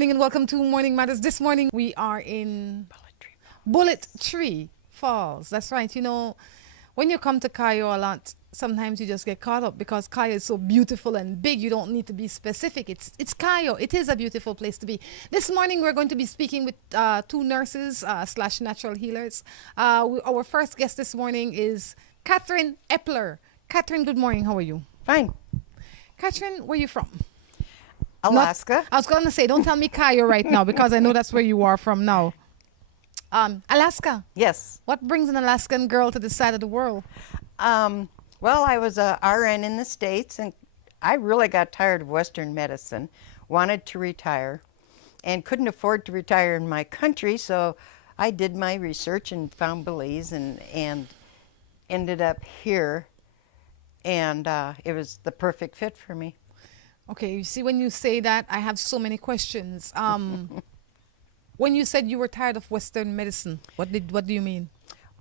morning and welcome to Morning Matters. This morning we are in Bullet Tree Falls. That's right. You know, when you come to Cayo a lot, sometimes you just get caught up because Cayo is so beautiful and big. You don't need to be specific. It's Cayo. It is a beautiful place to be. This morning we're going to be speaking with two nurses slash natural healers. Our first guest this morning is Catherine Epler. Catherine, good morning. How are you? Fine. Catherine, where are you from? Alaska. I was going to say, don't tell me Cayo right now because I know that's where you are from now. Alaska. Yes. What brings an Alaskan girl to this side of the world? Well, I was a RN in the States, and I really got tired of Western medicine, wanted to retire, and couldn't afford to retire in my country, so I did my research and found Belize and ended up here, and it was the perfect fit for me. Okay, you see, when you say that, I have so many questions. When you said you were tired of Western medicine, what do you mean?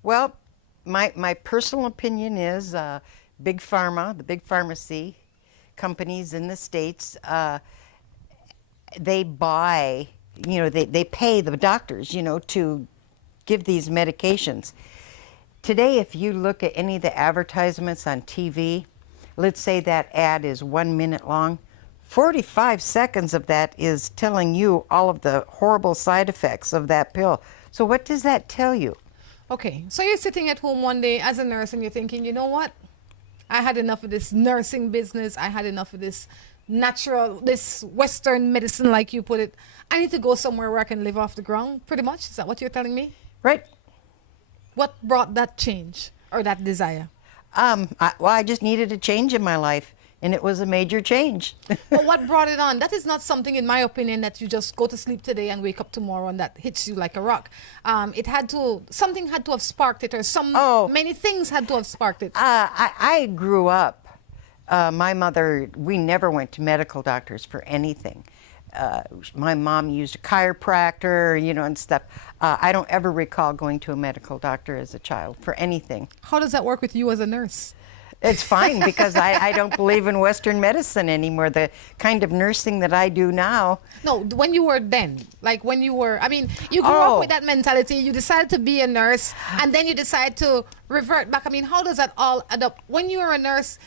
Well, my personal opinion is big pharma, the big pharmacy companies in the States, they buy, they pay the doctors, to give these medications. Today, if you look at any of the advertisements on TV, let's say that ad is 1 minute long, 45 seconds of that is telling you all of the horrible side effects of that pill. So what does that tell you? Okay, so you're sitting at home one day as a nurse and you're thinking, you know what? I had enough of this nursing business. I had enough of this this Western medicine, like you put it. I need to go somewhere where I can live off the ground, pretty much. Is that what you're telling me? Right. What brought that change or that desire? I just needed a change in my life. And it was a major change. But what brought it on? That is not something, in my opinion, that you just go to sleep today and wake up tomorrow and that hits you like a rock. Something had to have sparked it, or many things had to have sparked it. I grew up, my mother, we never went to medical doctors for anything. My mom used a chiropractor, and stuff. I don't ever recall going to a medical doctor as a child for anything. How does that work with you as a nurse? It's fine because I don't believe in Western medicine anymore. The kind of nursing that I do now. No, when you were then, like when you were, you grew up with that mentality. You decided to be a nurse and then you decide to revert back. How does that all add up? When you are a nurse,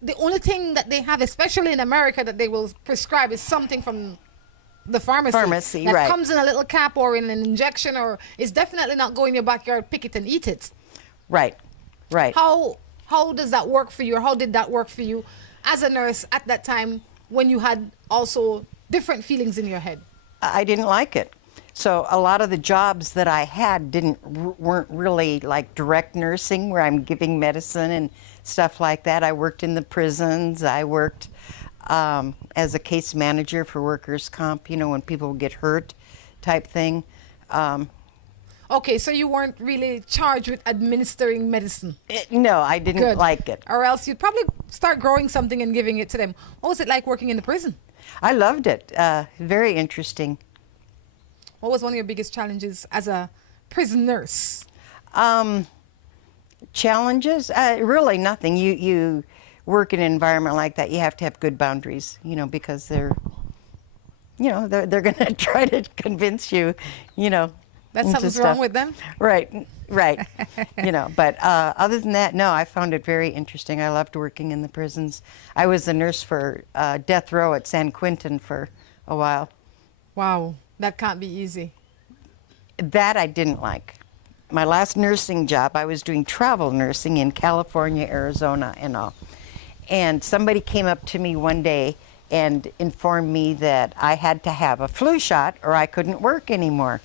the only thing that they have, especially in America, that they will prescribe is something from the pharmacy that right. comes in a little cap or in an injection, or is definitely not go in your backyard, pick it and eat it. Right, right. How does that work for you, or how did that work for you as a nurse at that time when you had also different feelings in your head? I didn't like it. So a lot of the jobs that I had weren't really like direct nursing where I'm giving medicine and stuff like that. I worked in the prisons. I worked as a case manager for workers' comp, when people get hurt type thing. Okay, so you weren't really charged with administering medicine? No, I didn't like it. Or else you'd probably start growing something and giving it to them. What was it like working in the prison? I loved it. Very interesting. What was one of your biggest challenges as a prison nurse? Challenges? Really nothing. You work in an environment like that, you have to have good boundaries, because they're going to try to convince you, that something's wrong with them? Right. But other than that, no, I found it very interesting. I loved working in the prisons. I was a nurse for death row at San Quentin for a while. Wow, that can't be easy. That I didn't like. My last nursing job, I was doing travel nursing in California, Arizona, and all. And somebody came up to me one day and informed me that I had to have a flu shot or I couldn't work anymore.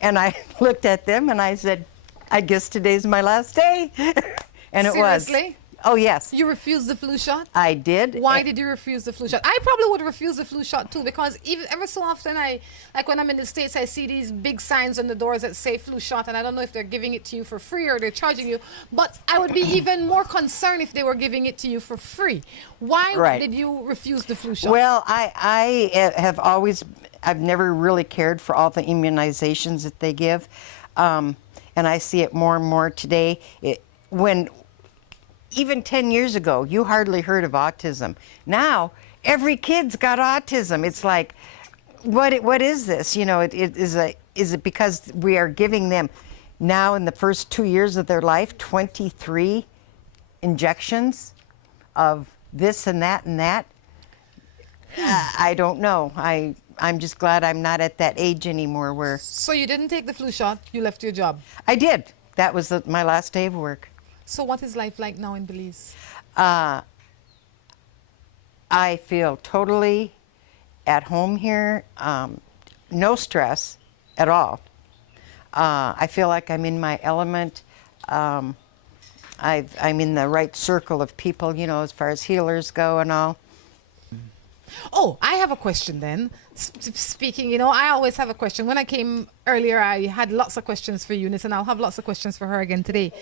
And I looked at them and I said, I guess today's my last day. And it was. Seriously? Oh, yes. You refused the flu shot? I did. Why did you refuse the flu shot? I probably would refuse the flu shot too, because ever so often like when I'm in the States, I see these big signs on the doors that say flu shot, and I don't know if they're giving it to you for free or they're charging you, but I would be even more concerned if they were giving it to you for free. Why did you refuse the flu shot? Well, I've never really cared for all the immunizations that they give, and I see it more and more today. Even 10 years ago, you hardly heard of autism. Now, every kid's got autism. It's like what is this? You know, is it because we are giving them now in the first 2 years of their life 23 injections of this and that and that? I don't know. I'm just glad I'm not at that age anymore where. So you didn't take the flu shot, you left your job. I did. That was my last day of work. So what is life like now in Belize? I feel totally at home here. No stress at all. I feel like I'm in my element. I'm in the right circle of people, you know, as far as healers go and all. Oh, I have a question then. Speaking, you know, I always have a question. When I came earlier, I had lots of questions for Eunice, and I'll have lots of questions for her again today.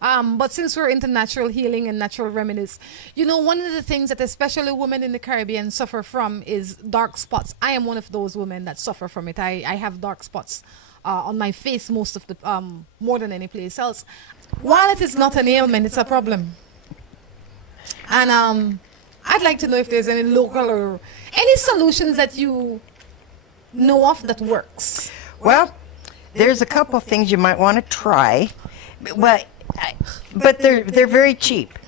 But since we're into natural healing and natural remedies, you know, one of the things that especially women in the Caribbean suffer from is dark spots. I am one of those women that suffer from it. I have dark spots on my face most of the more than any place else. While it is not an ailment, it's a problem. And I'd like to know if there's any local or any solutions that you know of that works. Well, there's a couple of things you might want to try, but they're very cheap.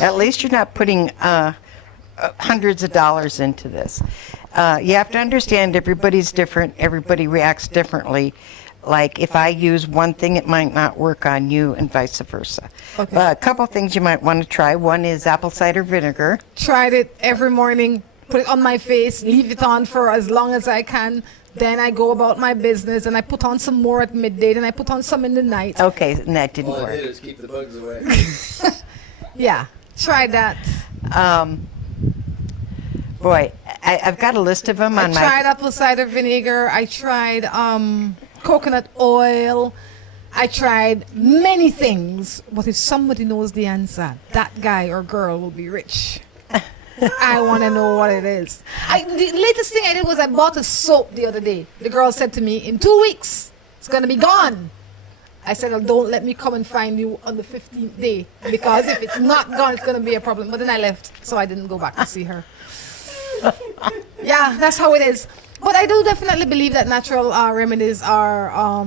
At least you're not putting hundreds of dollars into this. You have to understand everybody's different. Everybody reacts differently. Like if I use one thing, it might not work on you, and vice versa. Okay. A couple things you might want to try. One is apple cider vinegar. Tried it every morning, put it on my face, leave it on for as long as I can. Then I go about my business and I put on some more at midday, and I put on some in the night. Okay, and that didn't All I work. did is keep the bugs away. Yeah, try that. Boy, I've got a list of them I on tried my. apple cider vinegar. I tried coconut oil. I tried many things. But if somebody knows the answer, that guy or girl will be rich. I want to know what it is. The latest thing I did was I bought a soap the other day. The girl said to me, in 2 weeks, it's going to be gone. I said, oh, don't let me come and find you on the 15th day, because if it's not gone, it's going to be a problem. But then I left, so I didn't go back to see her. Yeah, that's how it is. But I do definitely believe that natural remedies are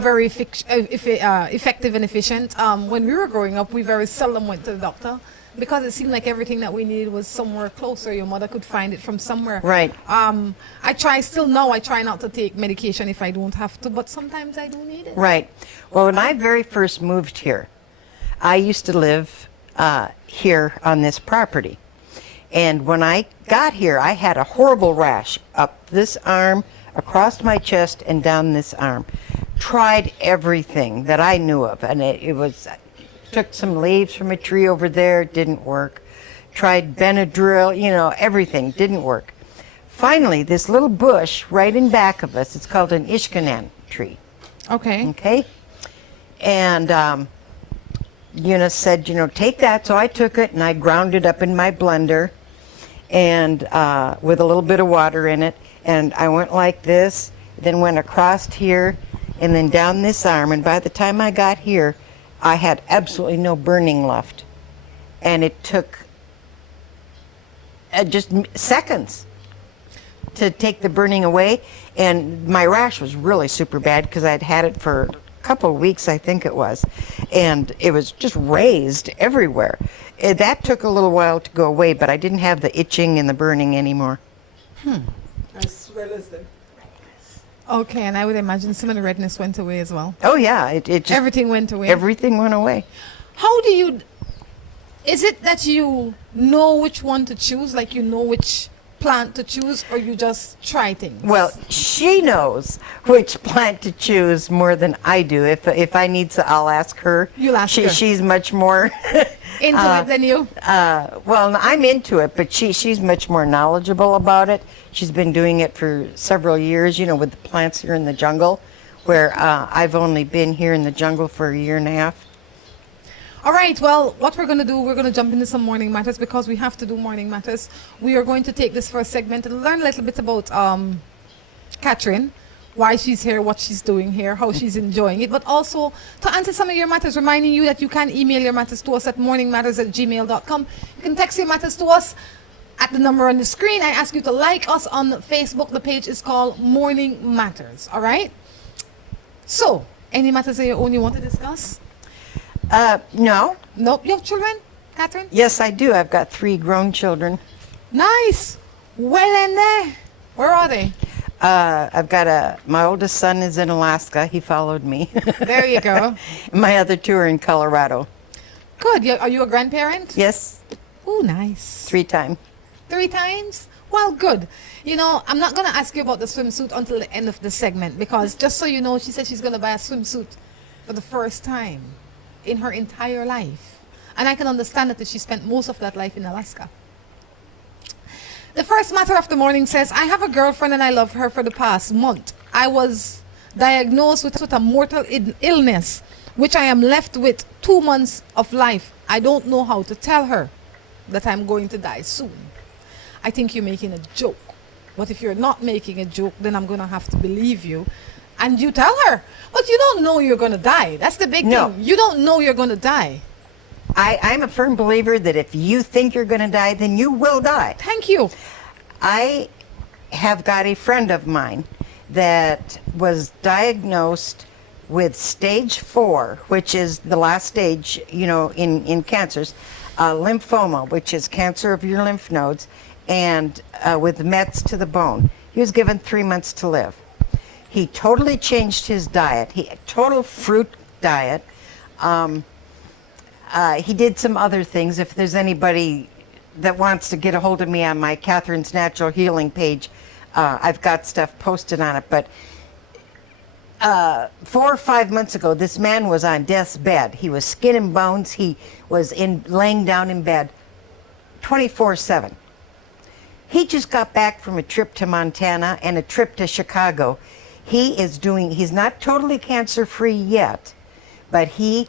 very effective and efficient. When we were growing up, we very seldom went to the doctor because it seemed like everything that we needed was somewhere closer. Your mother could find it from somewhere. Right. I try not to take medication if I don't have to, but sometimes I do need it. Right. Well, when I very first moved here, I used to live here on this property. And when I got here, I had a horrible rash up this arm, across my chest, and down this arm. Tried everything that I knew of, and took some leaves from a tree over there, didn't work. Tried Benadryl, you know, everything, didn't work. Finally, this little bush right in back of us, it's called an ishkanan tree. Okay. Okay? And Eunice said, you know, take that. So I took it and I ground it up in my blender, and with a little bit of water in it. And I went like this, then went across here, and then down this arm. And by the time I got here, I had absolutely no burning left. And it took just seconds to take the burning away. And my rash was really super bad because I'd had it for a couple of weeks, I think it was. And it was just raised everywhere. That took a little while to go away, but I didn't have the itching and the burning anymore. As well as the Okay, and I would imagine some of the redness went away as well. Oh yeah, it just Everything went away. everything went away. How do you? Is it that you know which one to choose, like you know which plant to choose, or you just try things? Well, she knows which plant to choose more than I do. If I need to, I'll ask her. You'll ask her. She's much more. Into it than you. Well, I'm into it, but she's much more knowledgeable about it. She's been doing it for several years, you know, with the plants here in the jungle, where I've only been here in the jungle for a year and a half. All right, well, what we're going to do, we're going to jump into some morning matters because we have to do morning matters. We are going to take this first segment and learn a little bit about Catherine, why she's here, what she's doing here, how she's enjoying it, but also to answer some of your matters, reminding you that you can email your matters to us at morningmatters@gmail.com. You can text your matters to us at the number on the screen. I ask you to like us on Facebook. The page is called Morning Matters. All right? So, any matters of your own you want to discuss? No. Nope. You have children, Catherine? Yes, I do. I've got 3 grown children. Nice. Well, in there. Where are they? I've got my oldest son is in Alaska. He followed me. There you go. My other 2 are in Colorado. Good. Are you a grandparent? Yes, Oh, nice. 3 times. 3 times? Well, good. You know, I'm not going to ask you about the swimsuit until the end of the segment because just so you know, she said she's going to buy a swimsuit for the first time in her entire life. And I can understand that she spent most of that life in Alaska. The first matter of the morning says, I have a girlfriend and I love her for the past month. I was diagnosed with a mortal illness, which I am left with 2 months of life. I don't know how to tell her that I'm going to die soon. I think you're making a joke. But if you're not making a joke, then I'm going to have to believe you. And you tell her. But you don't know you're going to die. That's the big thing. You don't know you're going to die. I'm a firm believer that if you think you're going to die, then you will die. Thank you. I have got a friend of mine that was diagnosed with stage 4, which is the last stage, you know, in cancers, lymphoma, which is cancer of your lymph nodes, and with Mets to the bone. He was given 3 months to live. He totally changed his diet. Total fruit diet. He did some other things. If there's anybody that wants to get a hold of me on my Catherine's Natural Healing page, I've got stuff posted on it. But 4 or 5 months ago, this man was on death's bed. He was skin and bones. He was laying down in bed 24/7. He just got back from a trip to Montana and a trip to Chicago. He's not totally cancer-free yet, but he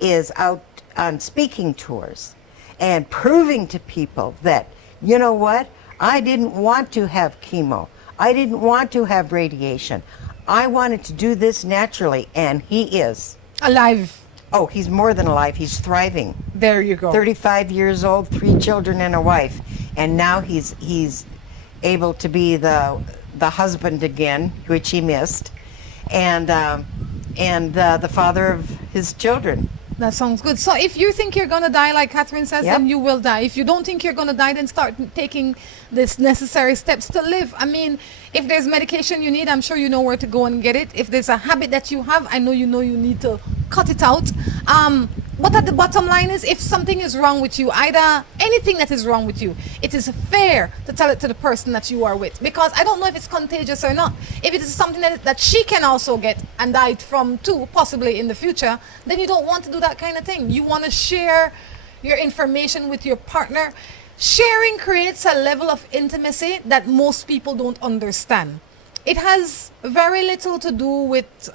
is out on speaking tours and proving to people that, you know what, I didn't want to have chemo. I didn't want to have radiation. I wanted to do this naturally, and he is. Alive. Oh, he's more than alive. He's thriving. There you go. 35 years old, 3 children and a wife. And now he's able to be the husband again, which he missed, and the father of his children. That sounds good. So if you think you're going to die, like Catherine says, Yep. then you will die. If you don't think you're going to die, then start taking this necessary steps to live. I mean, if there's medication you need, I'm sure you know where to go and get it. If there's a habit that you have, I know you need to cut it out. But at the bottom line is, if something is wrong with you, either anything that is wrong with you, it is fair to tell it to the person that you are with. Because I don't know if it's contagious or not. If it is something that she can also get and die from too, possibly in the future, then you don't want to do that kind of thing. You want to share your information with your partner. Sharing creates a level of intimacy that most people don't understand. It has very little to do with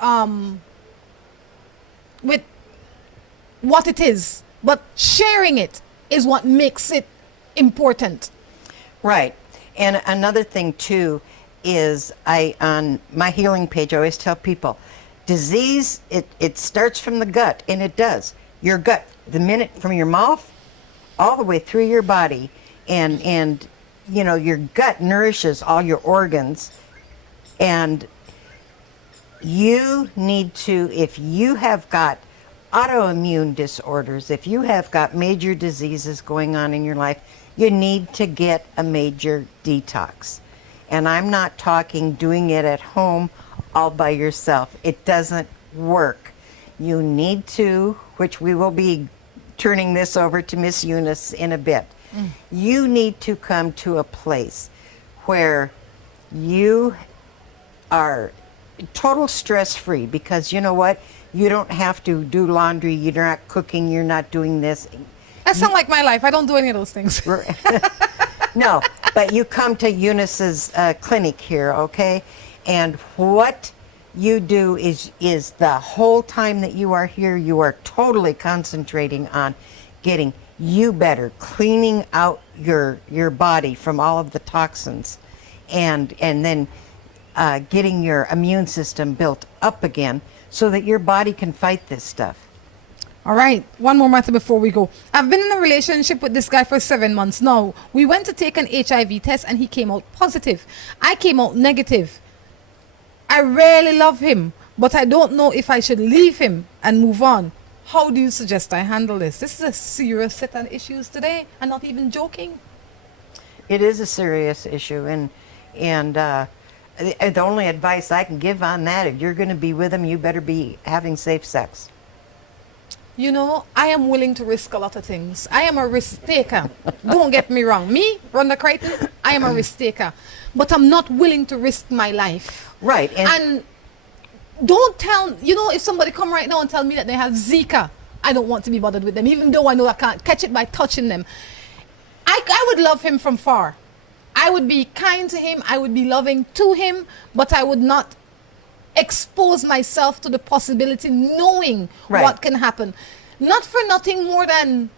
what it is, but sharing it is what makes it important. Right. And another thing too is on my healing page, I always tell people, disease, it starts from the gut, and it does. Your gut, the minute from your mouth all the way through your body, and you know, your gut nourishes all your organs, and you need to, if you have got autoimmune disorders, if you have got major diseases going on in your life, you need to get a major detox. And I'm not talking doing it at home all by yourself. It doesn't work. You need to, which we will be turning this over to Miss Eunice in a bit. You need to come to a place where you are total stress-free, because you know what? You don't have to do laundry, you're not cooking, you're not doing this. That sounds like my life. I don't do any of those things. No, but you come to Eunice's clinic here, okay? And what you do is the whole time that you are here, you are totally concentrating on getting you better, cleaning out your body from all of the toxins, and then getting your immune system built up again so that your body can fight this stuff. All right, one more matter before we go. I've been in a relationship with this guy for 7 months now. We went to take an HIV test and he came out positive. I came out negative. I really love him, but I don't know if I should leave him and move on. How do you suggest I handle this? This is a serious set of issues today. I'm not even joking. It is a serious issue, and the only advice I can give on that, if you're going to be with him, you better be having safe sex. You know, I am willing to risk a lot of things. I am a risk taker. Don't get me wrong. Me, Rhonda Crichton, I am a risk taker. But I'm not willing to risk my life. Right. And don't tell, you know, if somebody come right now and tell me that they have Zika, I don't want to be bothered with them, even though I know I can't catch it by touching them. I would love him from far. I would be kind to him. I would be loving to him, but I would not expose myself to the possibility knowing what can happen. Not for nothing more than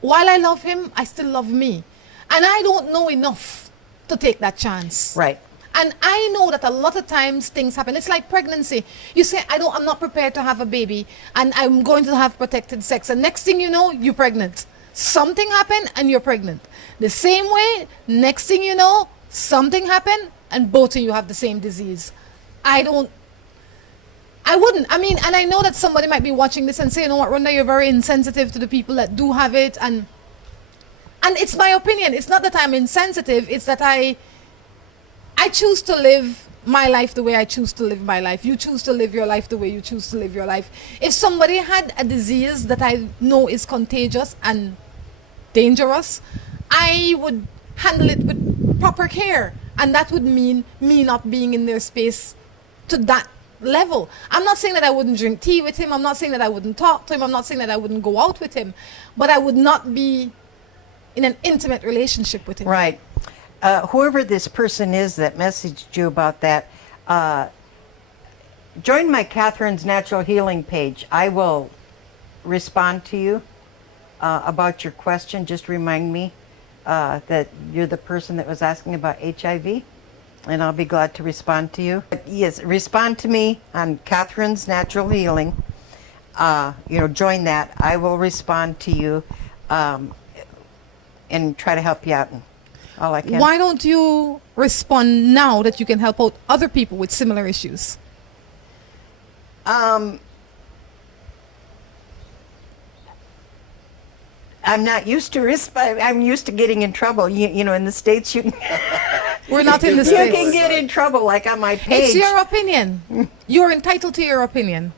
while I love him, I still love me. And I don't know enough to take that chance. Right. And I know that a lot of times things happen. It's like pregnancy. You say, I'm not prepared to have a baby and I'm going to have protected sex. And next thing you know, you're pregnant. Something happened and you're pregnant. The same way, next thing you know, something happened and both of you have the same disease. I wouldn't. I mean, and I know that somebody might be watching this and say, you know what, Rhonda, you're very insensitive to the people that do have it. And it's my opinion. It's not that I'm insensitive. It's that I choose to live my life the way I choose to live my life. You choose to live your life the way you choose to live your life. If somebody had a disease that I know is contagious and dangerous, I would handle it with proper care. And that would mean me not being in their space to that level. I'm not saying that I wouldn't drink tea with him. I'm not saying that I wouldn't talk to him. I'm not saying that I wouldn't go out with him. But I would not be in an intimate relationship with him. Right. Whoever this person is that messaged you about that, join my Catherine's Natural Healing page. I will respond to you about your question. Just remind me that you're the person that was asking about HIV, and I'll be glad to respond to you. But yes, respond to me on Catherine's Natural Healing. Join that. I will respond to you and try to help you out in all I can. Why don't you respond now that you can help out other people with similar issues? I'm not used to I'm used to getting in trouble. You know, in the States, you can We're not in the you States. can get in trouble, like on my page. It's your opinion. You're entitled to your opinion.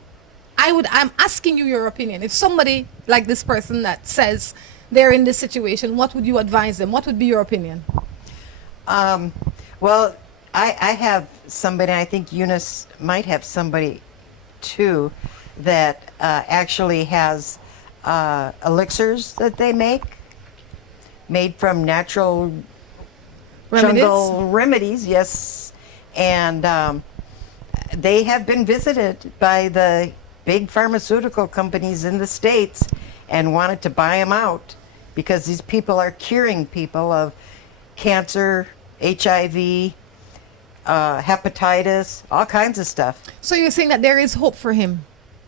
I'm asking you your opinion. If somebody like this person that says they're in this situation, what would you advise them? What would be your opinion? Well, I have somebody, I think Eunice might have somebody too, that actually has elixirs that they make, made from natural jungle remedies, yes. And they have been visited by the big pharmaceutical companies in the States and wanted to buy them out because these people are curing people of cancer, HIV, hepatitis, all kinds of stuff. So you're saying that there is hope for him?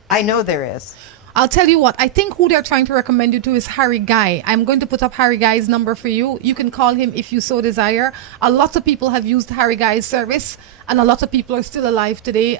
I know there is. I'll tell you what, I think who they're trying to recommend you to is Harry Guy. I'm going to put up Harry Guy's number for you. You can call him if you so desire. A lot of people have used Harry Guy's service, and a lot of people are still alive today.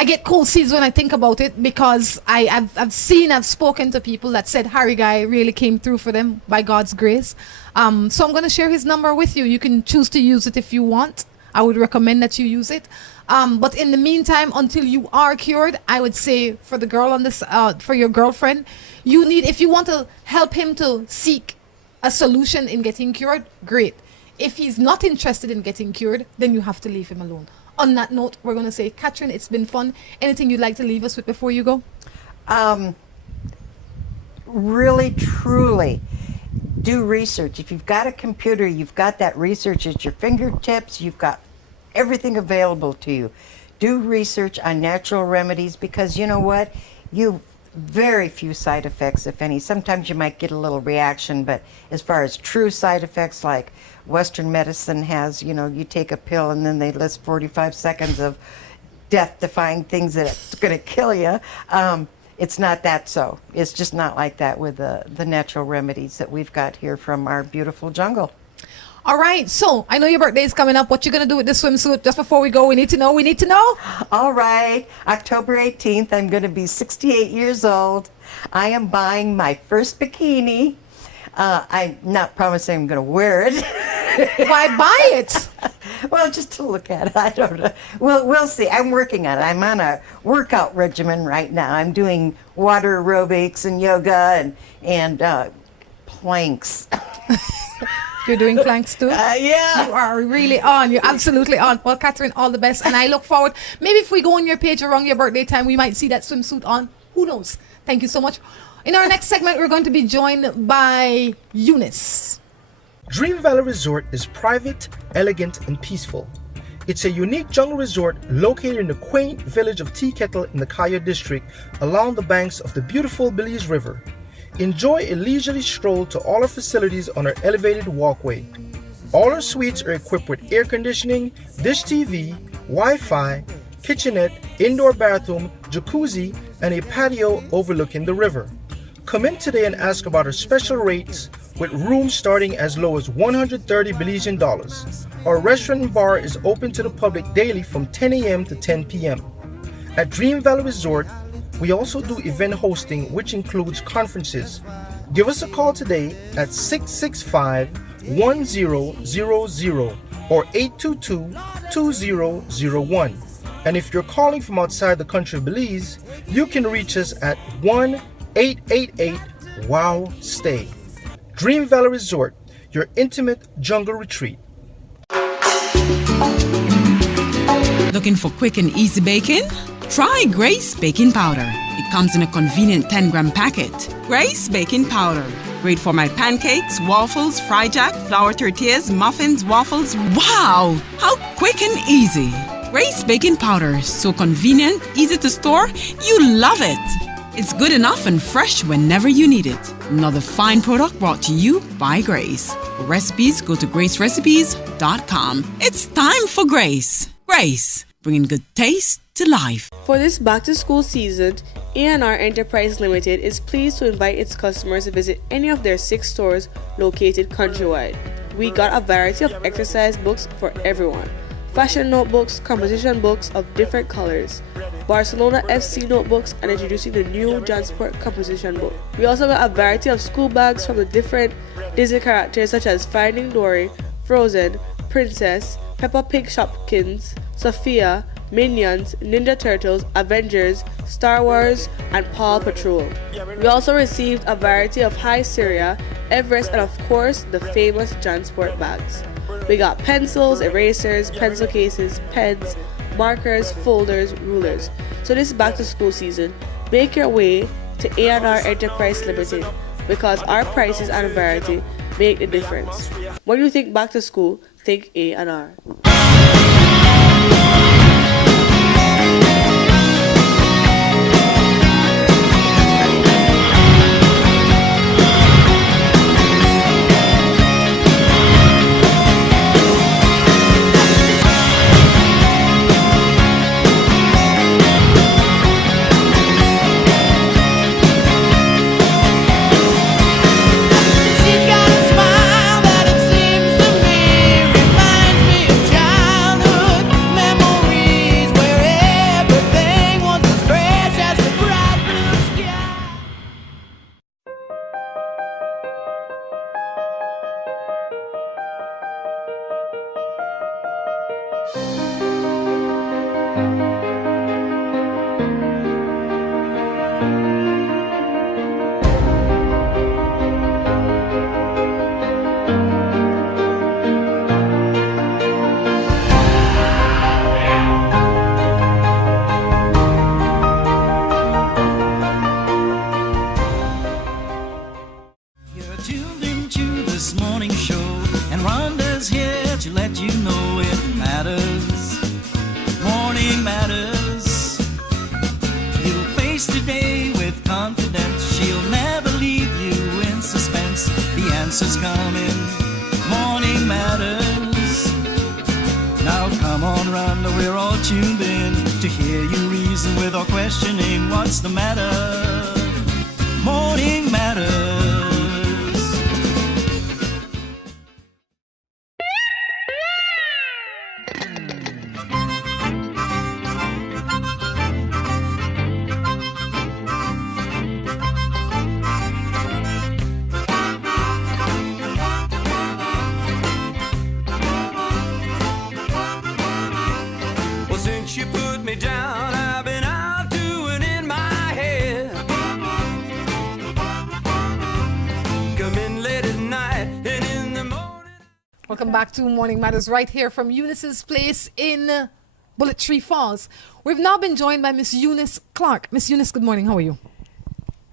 I get cold seas when I think about it because I've spoken to people that said Harry Guy really came through for them by God's grace. So I'm going to share his number with you. You can choose to use it if you want. I would recommend that you use it. But in the meantime, until you are cured, I would say for the girl on this, for your girlfriend, if you want to help him to seek a solution in getting cured, great. If he's not interested in getting cured, then you have to leave him alone. On that note, we're going to say, Catherine, it's been fun. Anything you'd like to leave us with before you go? Really, truly, do research. If you've got a computer, you've got that research at your fingertips, you've got everything available to you. Do research on natural remedies because you know what? Very few side effects, if any. Sometimes you might get a little reaction, but as far as true side effects like Western medicine has, you take a pill and then they list 45 seconds of death-defying things that's going to kill you. It's not that so. It's just not like that with the natural remedies that we've got here from our beautiful jungle. All right, so I know your birthday is coming up. What you gonna do with this swimsuit? Just before we go, we need to know. We need to know. All right, October 18th, I'm going to be 68 years old. I am buying my first bikini. I'm not promising I'm going to wear it. Why buy it? Well, just to look at it. I don't know. We'll see. I'm working on it. I'm on a workout regimen right now. I'm doing water aerobics and yoga and planks. You're doing planks too? Yeah. You are really on. You're absolutely on. Well, Catherine, all the best. And I look forward. Maybe if we go on your page around your birthday time, we might see that swimsuit on. Who knows? Thank you so much. In our next segment, we're going to be joined by Eunice. Dream Valley Resort is private, elegant, and peaceful. It's a unique jungle resort located in the quaint village of Tea Kettle in the Kaya district along the banks of the beautiful Belize River. Enjoy a leisurely stroll to all our facilities on our elevated walkway. All our suites are equipped with air conditioning, dish TV, Wi-Fi, kitchenette, indoor bathroom, jacuzzi, and a patio overlooking the river. Come in today and ask about our special rates with rooms starting as low as 130 Belizean dollars. Our restaurant and bar is open to the public daily from 10 a.m. to 10 p.m. At Dream Valley Resort, we also do event hosting, which includes conferences. Give us a call today at 665-1000 or 822-2001. And if you're calling from outside the country of Belize, you can reach us at 1-888-WOW-STAY. Dream Valley Resort, your intimate jungle retreat. Looking for quick and easy baking? Try Grace Baking Powder. It comes in a convenient 10-gram packet. Grace Baking Powder. Great for my pancakes, waffles, fry jack, flour tortillas, muffins, waffles. Wow! How quick and easy. Grace Baking Powder. So convenient, easy to store. You love it. It's good enough and fresh whenever you need it. Another fine product brought to you by Grace. For recipes, go to gracerecipes.com. It's time for Grace. Grace, bringing good taste to life. For this back-to-school season, A&R Enterprise Limited is pleased to invite its customers to visit any of their 6 stores located countrywide. We got a variety of exercise books for everyone. Fashion notebooks, composition books of different colors, Barcelona FC notebooks, and introducing the new Jansport composition book. We also got a variety of school bags from the different Disney characters such as Finding Dory, Frozen, Princess, Peppa Pig Shopkins, Sophia, Minions, Ninja Turtles, Avengers, Star Wars, and Paw Patrol. We also received a variety of High Syria, Everest, and of course the famous Jansport bags. We got pencils, erasers, pencil cases, pens, markers, folders, rulers. So this back to school season, make your way to A&R Enterprise Limited because our prices and variety make the difference. When you think back to school, think A&R. You're tuned into this morning show, and Rhonda's here to let you know it matters. Morning matters. You'll face today with confidence. She'll never leave you in suspense. The answer's coming. Morning matters. Now come on, Rhonda, we're all tuned in to hear without questioning what's the matter. Morning Matters. Well, since you put me down, I've been out doing in my head. Come in late at night and in the morning. Welcome back to Morning Matters right here from Eunice's place in Bullet Tree Falls. We've now been joined by Miss Eunice Clark. Miss Eunice, good morning. How are you?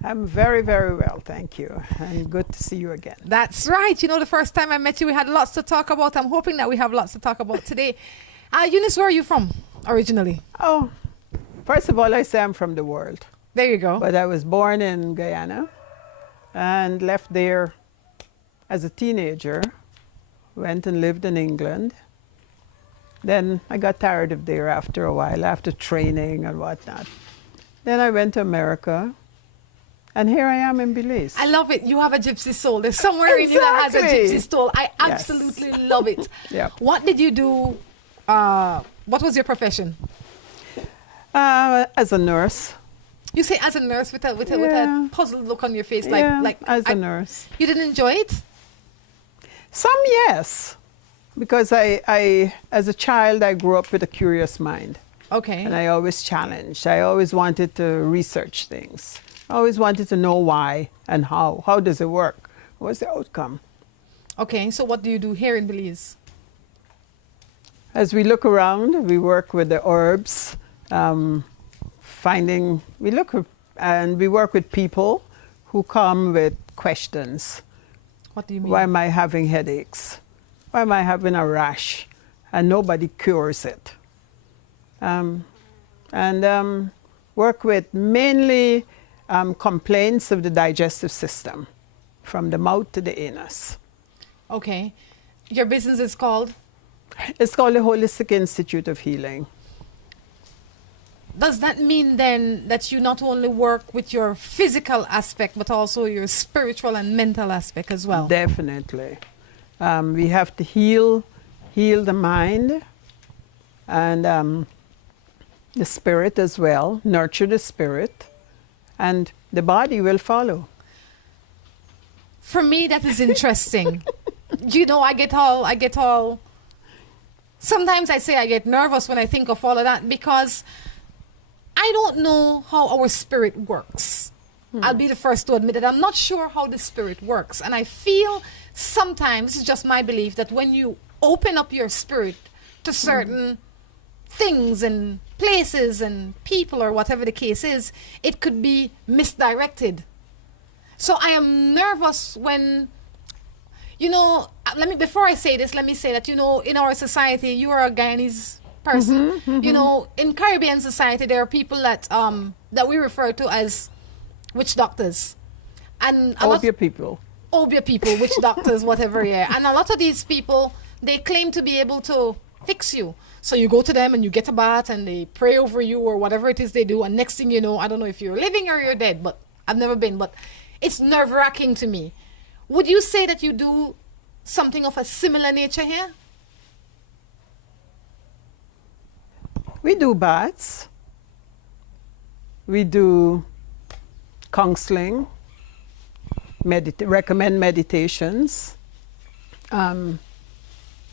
I'm very, very well, thank you. And good to see you again. That's right. You know, the first time I met you, we had lots to talk about. I'm hoping that we have lots to talk about today. Eunice, where are you from originally? Oh, first of all, I say I'm from the world. There you go. But I was born in Guyana and left there as a teenager. Went and lived in England. Then I got tired of there after a while, after training and whatnot. Then I went to America. And here I am in Belize. I love it. You have a gypsy soul. There's somewhere in you that has a Exactly. gypsy soul. I Yes. absolutely love it. Yep. What did you do? What was your profession? As a nurse. You say as a nurse with a Yeah. puzzled look on your face, Yeah, like as a nurse. You didn't enjoy it? Some, yes. Because I, as a child, I grew up with a curious mind. Okay. And I always challenged. I always wanted to research things. I always wanted to know why and how. How does it work? What's the outcome? Okay, so what do you do here in Belize? As we look around, we work with the herbs, we work with people who come with questions. What do you mean? Why am I having headaches? Why am I having a rash? And nobody cures it. Work with mainly complaints of the digestive system, from the mouth to the anus. Okay. Your business is called? It's called the Holistic Institute of Healing. Does that mean then that you not only work with your physical aspect, but also your spiritual and mental aspect as well? Definitely. We have to heal the mind and the spirit as well, nurture the spirit, and the body will follow. For me, that is interesting. You know, I get all, sometimes I say I get nervous when I think of all of that because I don't know how our spirit works. I'll be the first to admit that I'm not sure how the spirit works. And I feel sometimes, it's just my belief, that when you open up your spirit to certain things and places and people or whatever the case is, it could be misdirected. So I am nervous when, you know, before I say this, let me say that, you know, in our society, you are a Guyanese person. You know, in Caribbean society, there are people that we refer to as witch doctors. And Obia people. Obia people, witch doctors, whatever, yeah. And a lot of these people, they claim to be able to fix you. So you go to them and you get a bath and they pray over you or whatever it is they do. And next thing you know, I don't know if you're living or you're dead, but I've never been. But it's nerve-wracking to me. Would you say that you do something of a similar nature here? We do baths. We do counseling, recommend meditations.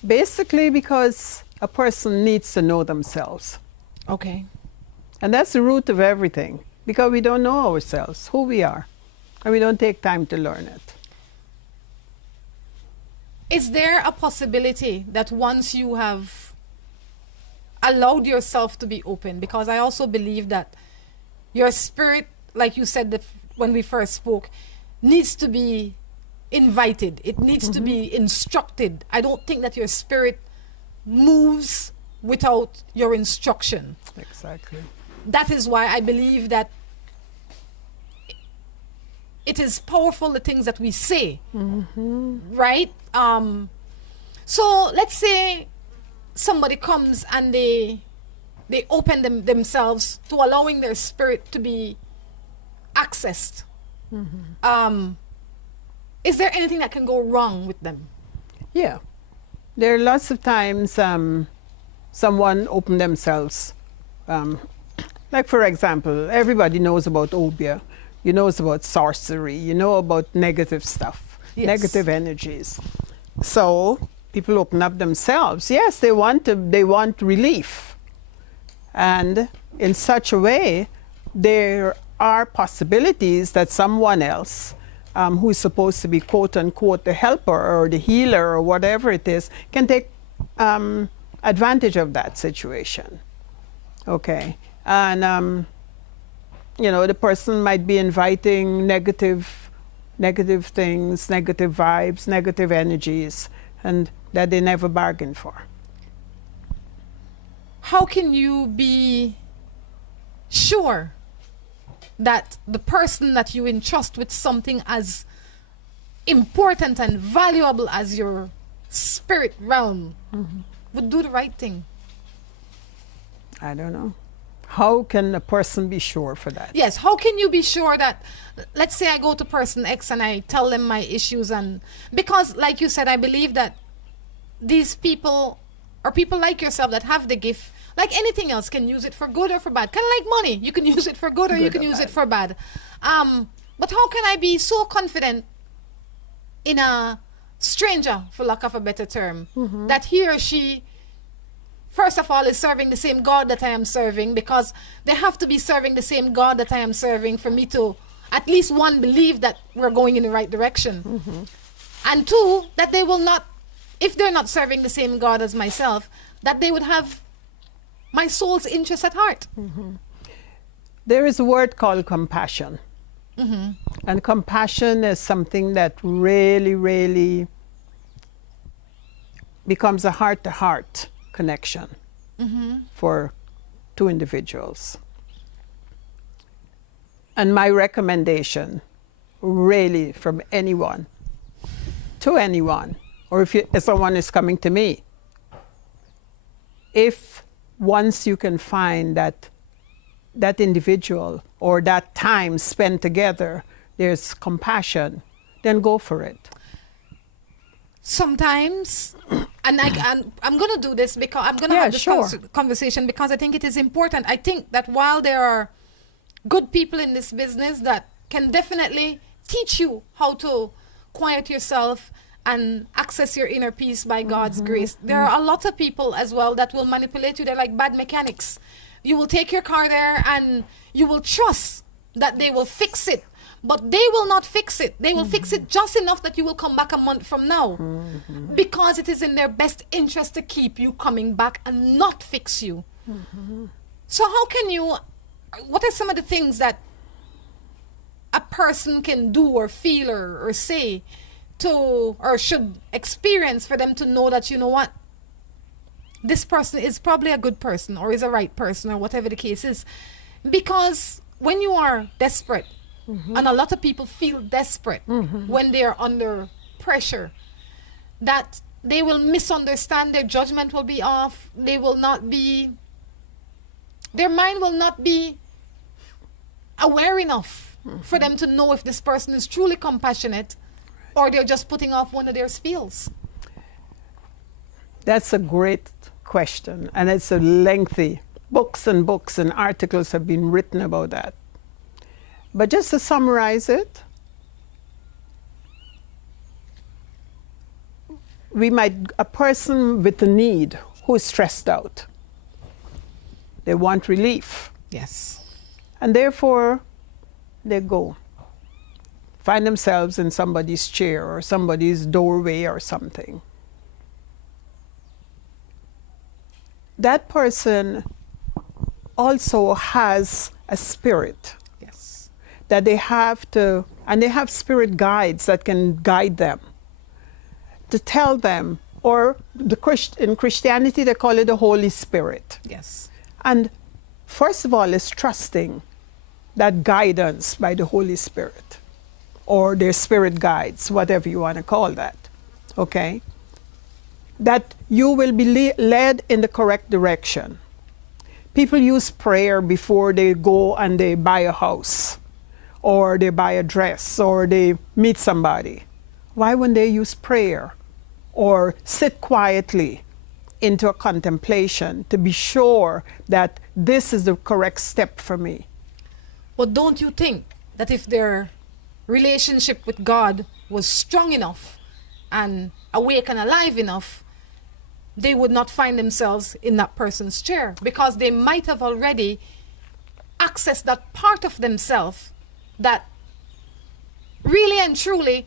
Basically because a person needs to know themselves. Okay. And that's the root of everything, because we don't know ourselves, who we are, and we don't take time to learn it. Is there a possibility that once you have allowed yourself to be open, because I also believe that your spirit, like you said that when we first spoke, needs to be invited. It needs to be instructed. I don't think that your spirit moves without your instruction. Exactly. That is why I believe that it is powerful, the things that we say, right? So let's say somebody comes and they they open themselves to allowing their spirit to be accessed. Is there anything that can go wrong with them? Yeah. There are lots of times someone open themselves. Like, for example, everybody knows about obia. You know about sorcery. You know about negative stuff, Yes. negative energies. So people open up themselves. Yes, they want relief. And in such a way, there are possibilities that someone else who is supposed to be, quote unquote, the helper or the healer or whatever it is, can take advantage of that situation. Okay. And, the person might be inviting negative things, negative vibes, negative energies, and that they never bargained for. How can you be sure that the person that you entrust with something as important and valuable as your spirit realm would do the right thing? I don't know. How can a person be sure for that? Yes, how can you be sure that, let's say I go to person X and I tell them my issues, and because like you said, I believe that these people or people like yourself that have the gift, like anything else, can use it for good or for bad. Kind of like money. You can use it for good or you can use it for bad. But how can I be so confident in a stranger, for lack of a better term, that he or she, first of all, is serving the same God that I am serving, because they have to be serving the same God that I am serving for me to, at least one, believe that we're going in the right direction. And two, that they will not, if they're not serving the same God as myself, that they would have my soul's interest at heart. There is a word called compassion. And compassion is something that really, really becomes a heart-to-heart connection for two individuals. And my recommendation, really, from anyone to anyone, or if someone is coming to me, if once you can find that individual or that time spent together, there's compassion, then go for it. Sometimes, and I'm going to do this because I'm going to have this conversation because I think it is important. I think that while there are good people in this business that can definitely teach you how to quiet yourself and access your inner peace by God's grace, there are a lot of people as well that will manipulate you. They're like bad mechanics. You will take your car there and you will trust that they will fix it. But they will not fix it. They will fix it just enough that you will come back a month from now. Because it is in their best interest to keep you coming back and not fix you. So how can you, what are some of the things that a person can do or feel or say to, or should experience for them to know that, you know what, this person is probably a good person or is a right person or whatever the case is? Because when you are desperate, and a lot of people feel desperate when they are under pressure, that they will misunderstand, their judgment will be off, they will not be, their mind will not be aware enough for them to know if this person is truly compassionate or they're just putting off one of their spills. That's a great question, and it's a lengthy, books and books and articles have been written about that. But just to summarize it, a person with a need who is stressed out, they want relief. Yes. And therefore, they go, find themselves in somebody's chair or somebody's doorway or something. That person also has a spirit. That they have to, and they have spirit guides that can guide them, to tell them, or in Christianity they call it the Holy Spirit. Yes. And first of all is trusting that guidance by the Holy Spirit, or their spirit guides, whatever you want to call that, okay? That you will be led in the correct direction. people use prayer before they go and they buy a house, or they buy a dress, or they meet somebody. Why wouldn't they use prayer or sit quietly into a contemplation to be sure that this is the correct step for me? But don't you think that if their relationship with God was strong enough and awake and alive enough, they would not find themselves in that person's chair, because they might have already accessed that part of themselves that really and truly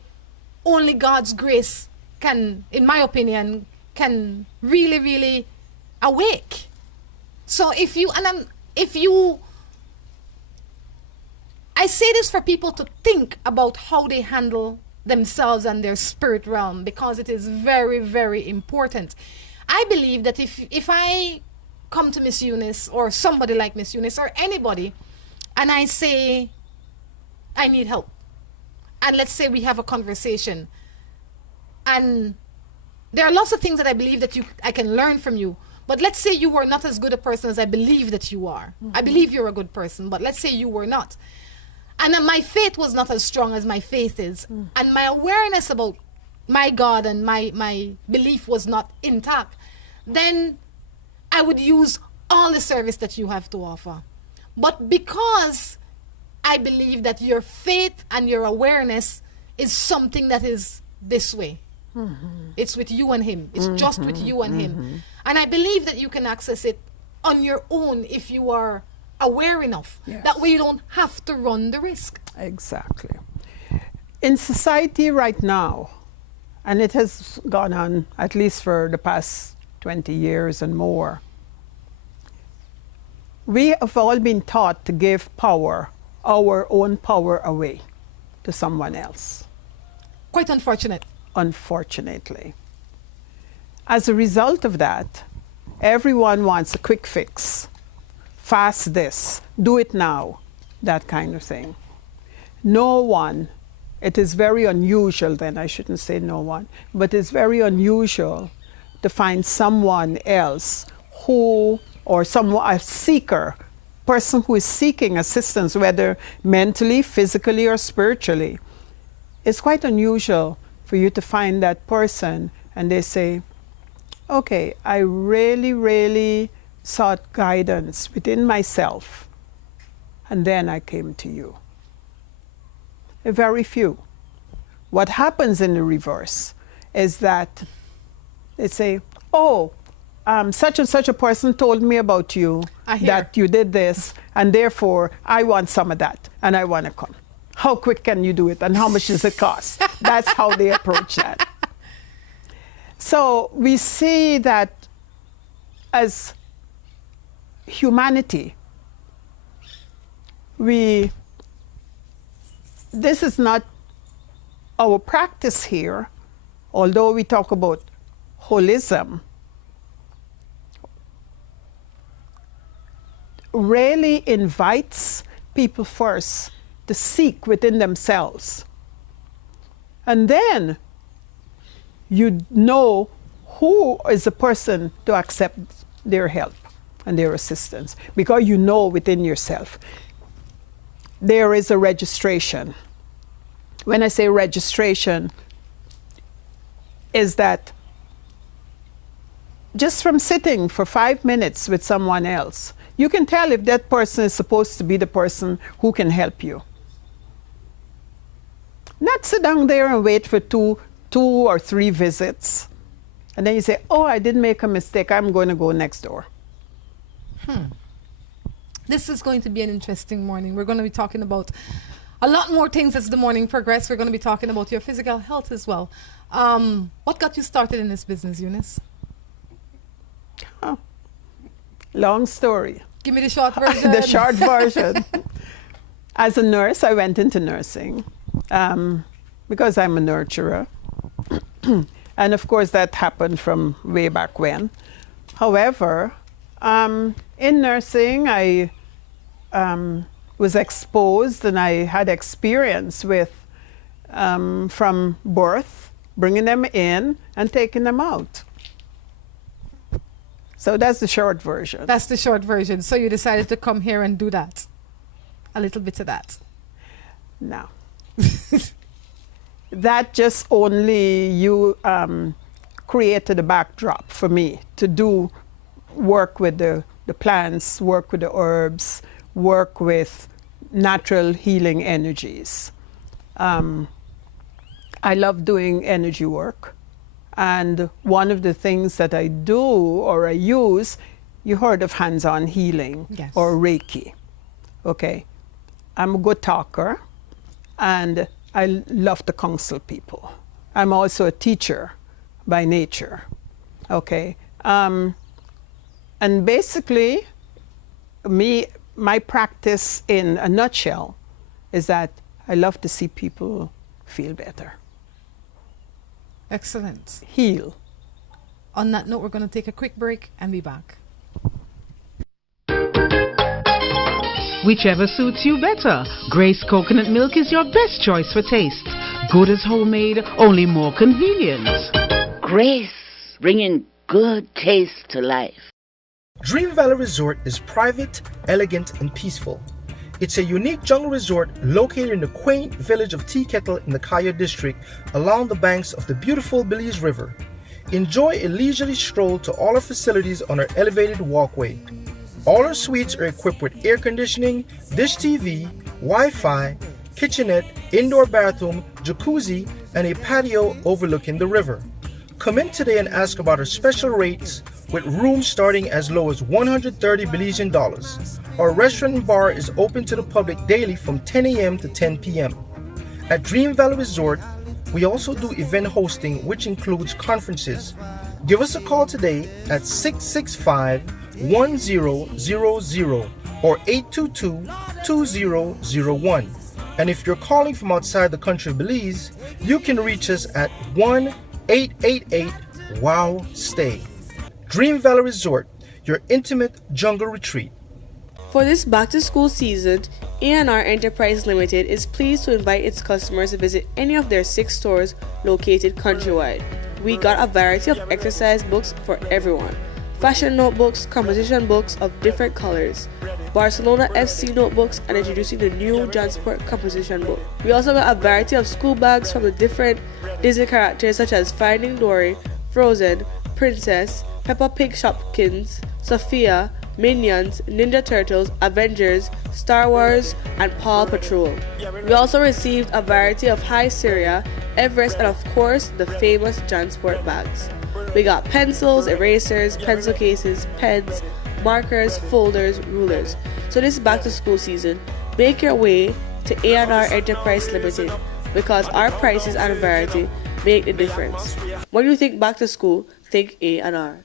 only God's grace can, in my opinion, can really, really awake. So if you, I say this for people to think about how they handle themselves and their spirit realm, because it is very, very important. I believe that if I come to Miss Eunice, or somebody like Miss Eunice, or anybody, and I say, I need help, and let's say we have a conversation, and there are lots of things that I believe that I can learn from you, but let's say you were not as good a person as I believe that you are. I believe you're a good person, but let's say you were not. And then my faith was not as strong as my faith is. And my awareness about my God and my belief was not intact. Then I would use all the service that you have to offer. But because I believe that your faith and your awareness is something that is this way. It's with you and him. It's just with you and him. And I believe that you can access it on your own if you are aware enough. Yes. That way you don't have to run the risk. Exactly. In society right now, and it has gone on at least for the past 20 years and more, we have all been taught to give power, our own power, away to someone else. Quite unfortunate. Unfortunately. As a result of that, everyone wants a quick fix. Fast this, do it now, that kind of thing. No one, it is very unusual then, I shouldn't say no one, but it's very unusual to find someone else who, or a seeker, person who is seeking assistance, whether mentally, physically, or spiritually. It's quite unusual for you to find that person and they say, okay, I really, really sought guidance within myself, and then I came to you. Very few. What happens in the reverse is that they say, oh, such and such a person told me about you, that you did this, and therefore I want some of that, and I want to come. How quick can you do it, and how much does it cost? That's how they approach that. So we see that as humanity, this is not our practice here, although we talk about holism. Really invites people first to seek within themselves. And then you know who is the person to accept their help and their assistance, because you know within yourself. There is a registration. When I say registration, is that just from sitting for 5 minutes with someone else, you can tell if that person is supposed to be the person who can help you. Not sit down there and wait for two or three visits. And then you say, oh, I did make a mistake, I'm going to go next door. This is going to be an interesting morning. We're going to be talking about a lot more things as the morning progresses. We're going to be talking about your physical health as well. What got you started in this business, Eunice? Oh, long story. Give me the short version. The short version. As a nurse, I went into nursing because I'm a nurturer. And of course, that happened from way back when. However, in nursing, I was exposed and I had experience with from birth, bringing them in and taking them out. So that's the short version. That's the short version. So you decided to come here and do that. A little bit of that. Now, that just only you created a backdrop for me to do work with the plants, work with the herbs, work with natural healing energies. I love doing energy work. And one of the things that I do or I use, you heard of hands-on healing. Yes. Or Reiki. Okay. I'm a good talker and I love to counsel people. I'm also a teacher by nature. Okay. And basically, my practice in a nutshell is that I love to see people feel better. Excellent. Heal. On that note, we're going to take a quick break and be back. Whichever suits you better. Grace coconut milk is your best choice for taste. Good as homemade, only more convenient. Grace, bringing good taste to life. Dream Valley Resort is private, elegant, and peaceful. It's a unique jungle resort located in the quaint village of Tea Kettle in the Kaya district along the banks of the beautiful Belize River. Enjoy a leisurely stroll to all our facilities on our elevated walkway. All our suites are equipped with air conditioning, dish TV, Wi-Fi, kitchenette, indoor bathroom, jacuzzi, and a patio overlooking the river. Come in today and ask about our special rates with rooms starting as low as 130 Belizean dollars. Our restaurant and bar is open to the public daily from 10 a.m. to 10 p.m. At Dream Valley Resort, we also do event hosting, which includes conferences. Give us a call today at 665-1000 or 822-2001. And if you're calling from outside the country of Belize, you can reach us at 1-888-WOW-STAY. Dream Valley Resort, your intimate jungle retreat. For this back-to-school season, A&R Enterprise Limited is pleased to invite its customers to visit any of their 6 stores located countrywide. We got a variety of exercise books for everyone. Fashion notebooks, composition books of different colors, Barcelona FC notebooks, and introducing the new Jansport composition book. We also got a variety of school bags from the different Disney characters such as Finding Dory, Frozen, Princess, Peppa Pig Shopkins, Sophia, Minions, Ninja Turtles, Avengers, Star Wars, and Paw Patrol. We also received a variety of High Syria, Everest, and of course the famous Jansport bags. We got pencils, erasers, pencil cases, pens, markers, folders, rulers. So this back to school season, make your way to A&R Enterprise Limited because our prices and variety make the difference. When you think back to school, think A&R.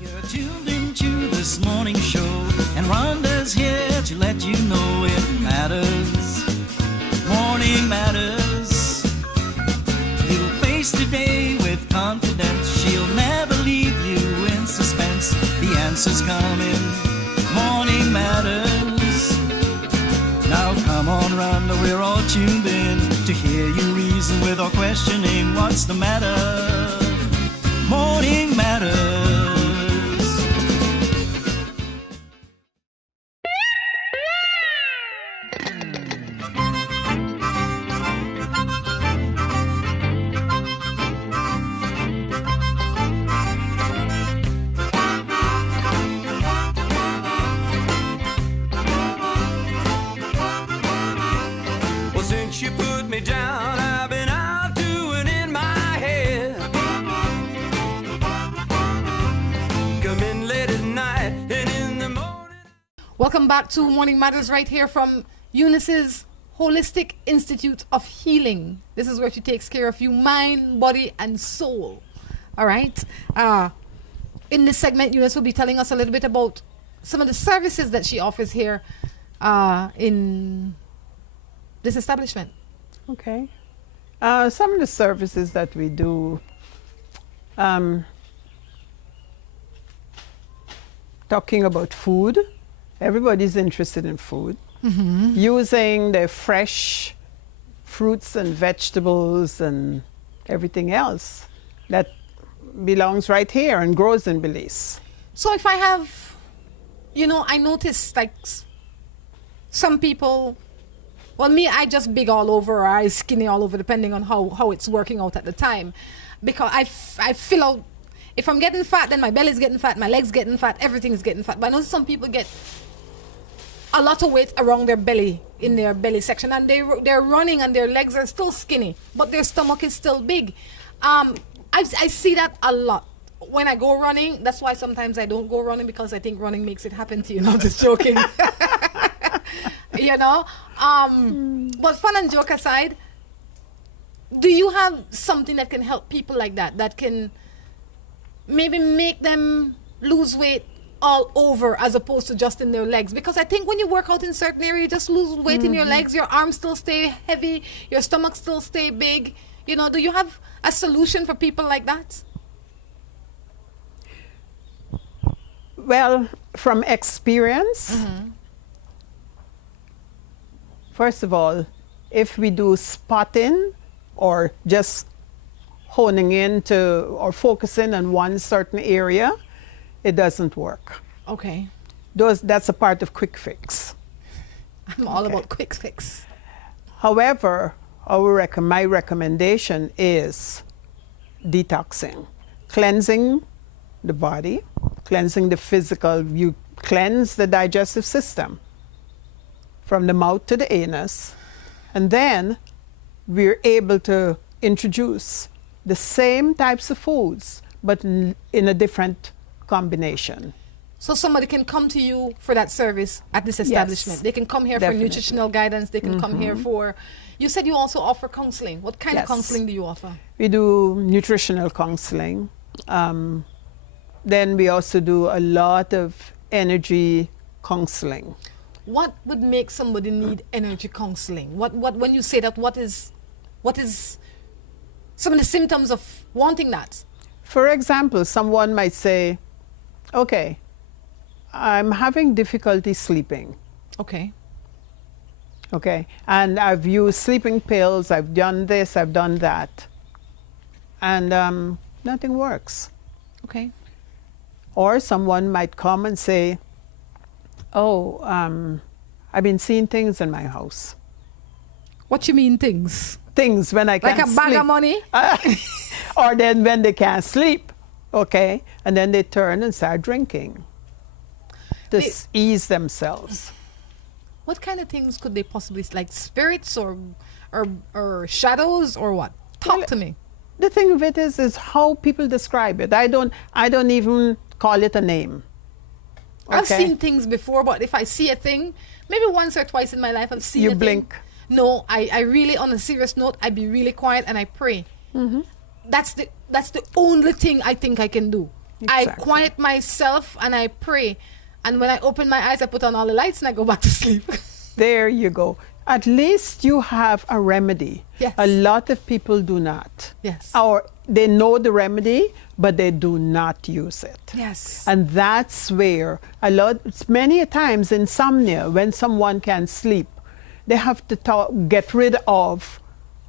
You're tuned into this morning show, and Rhonda's here to let you know it matters. Morning matters. You'll face the day with confidence. She'll never leave you in suspense. The answer's coming. Morning matters. Now come on, Rhonda, we're all tuned in to hear you reason with or questioning what's the matter. Morning matters. Welcome back to Morning Matters right here from Eunice's Holistic Institute of Healing. This is where she takes care of you, mind, body, and soul. All right. In this segment, Eunice will be telling us a little bit about some of the services that she offers here in this establishment. Okay. Some of the services that we do, talking about food. Everybody's interested in food. Using the fresh fruits and vegetables and everything else that belongs right here and grows in Belize. So if I have, I noticed like some people, well, me, I just big all over or I skinny all over depending on how it's working out at the time. Because I feel out, if I'm getting fat, then my belly's getting fat, my legs getting fat, everything's getting fat. But I know some people get a lot of weight around their belly, in their belly section, and they're running and their legs are still skinny, but their stomach is still big. I see that a lot when I go running. That's why sometimes I don't go running, because I think running makes it happen to you. I'm just joking. But fun and joke aside, do you have something that can help people like that can maybe make them lose weight all over as opposed to just in their legs? Because I think when you work out in certain areas, you just lose weight in your legs, your arms still stay heavy, your stomach still stay big. Do you have a solution for people like that? Well, from experience, first of all, if we do spotting or just honing into or focusing on one certain area, it doesn't work. Okay. That's a part of quick fix. I'm all about quick fix. However, my recommendation is detoxing, cleansing the body, cleansing the physical. You cleanse the digestive system from the mouth to the anus, and then we're able to introduce the same types of foods, but in a different combination. So somebody can come to you for that service at this establishment. Yes, they can come here definitely. for nutritional guidance. They can come here for, you said you also offer counseling. What kind of Yes. counseling do you offer? We do nutritional counseling. Then we also do a lot of energy counseling. What would make somebody need energy counseling? What when you say that, what is some of the symptoms of wanting that? For example, someone might say, okay, I'm having difficulty sleeping. Okay. Okay, and I've used sleeping pills, I've done this, I've done that, and nothing works. Okay. Or someone might come and say, oh, I've been seeing things in my house. What you mean things? Things when I can't Like a bag sleep. of money? Or then when they can't sleep, okay, and then they turn and start drinking to ease themselves. What kind of things could they possibly, like spirits or shadows or what? Talk to me. The thing of it is how people describe it. I don't even call it a name. I've seen things before, but if I see a thing, maybe once or twice in my life I've seen You a thing. blink. No, I really, on a serious note, I be really quiet and I pray. That's the only thing I think I can do. I Exactly. quiet myself and I pray. And when I open my eyes, I put on all the lights and I go back to sleep. There you go. At least you have a remedy. Yes. A lot of people do not. Yes. Or they know the remedy, but they do not use it. Yes. And that's where many times insomnia, when someone can't sleep, they have to get rid of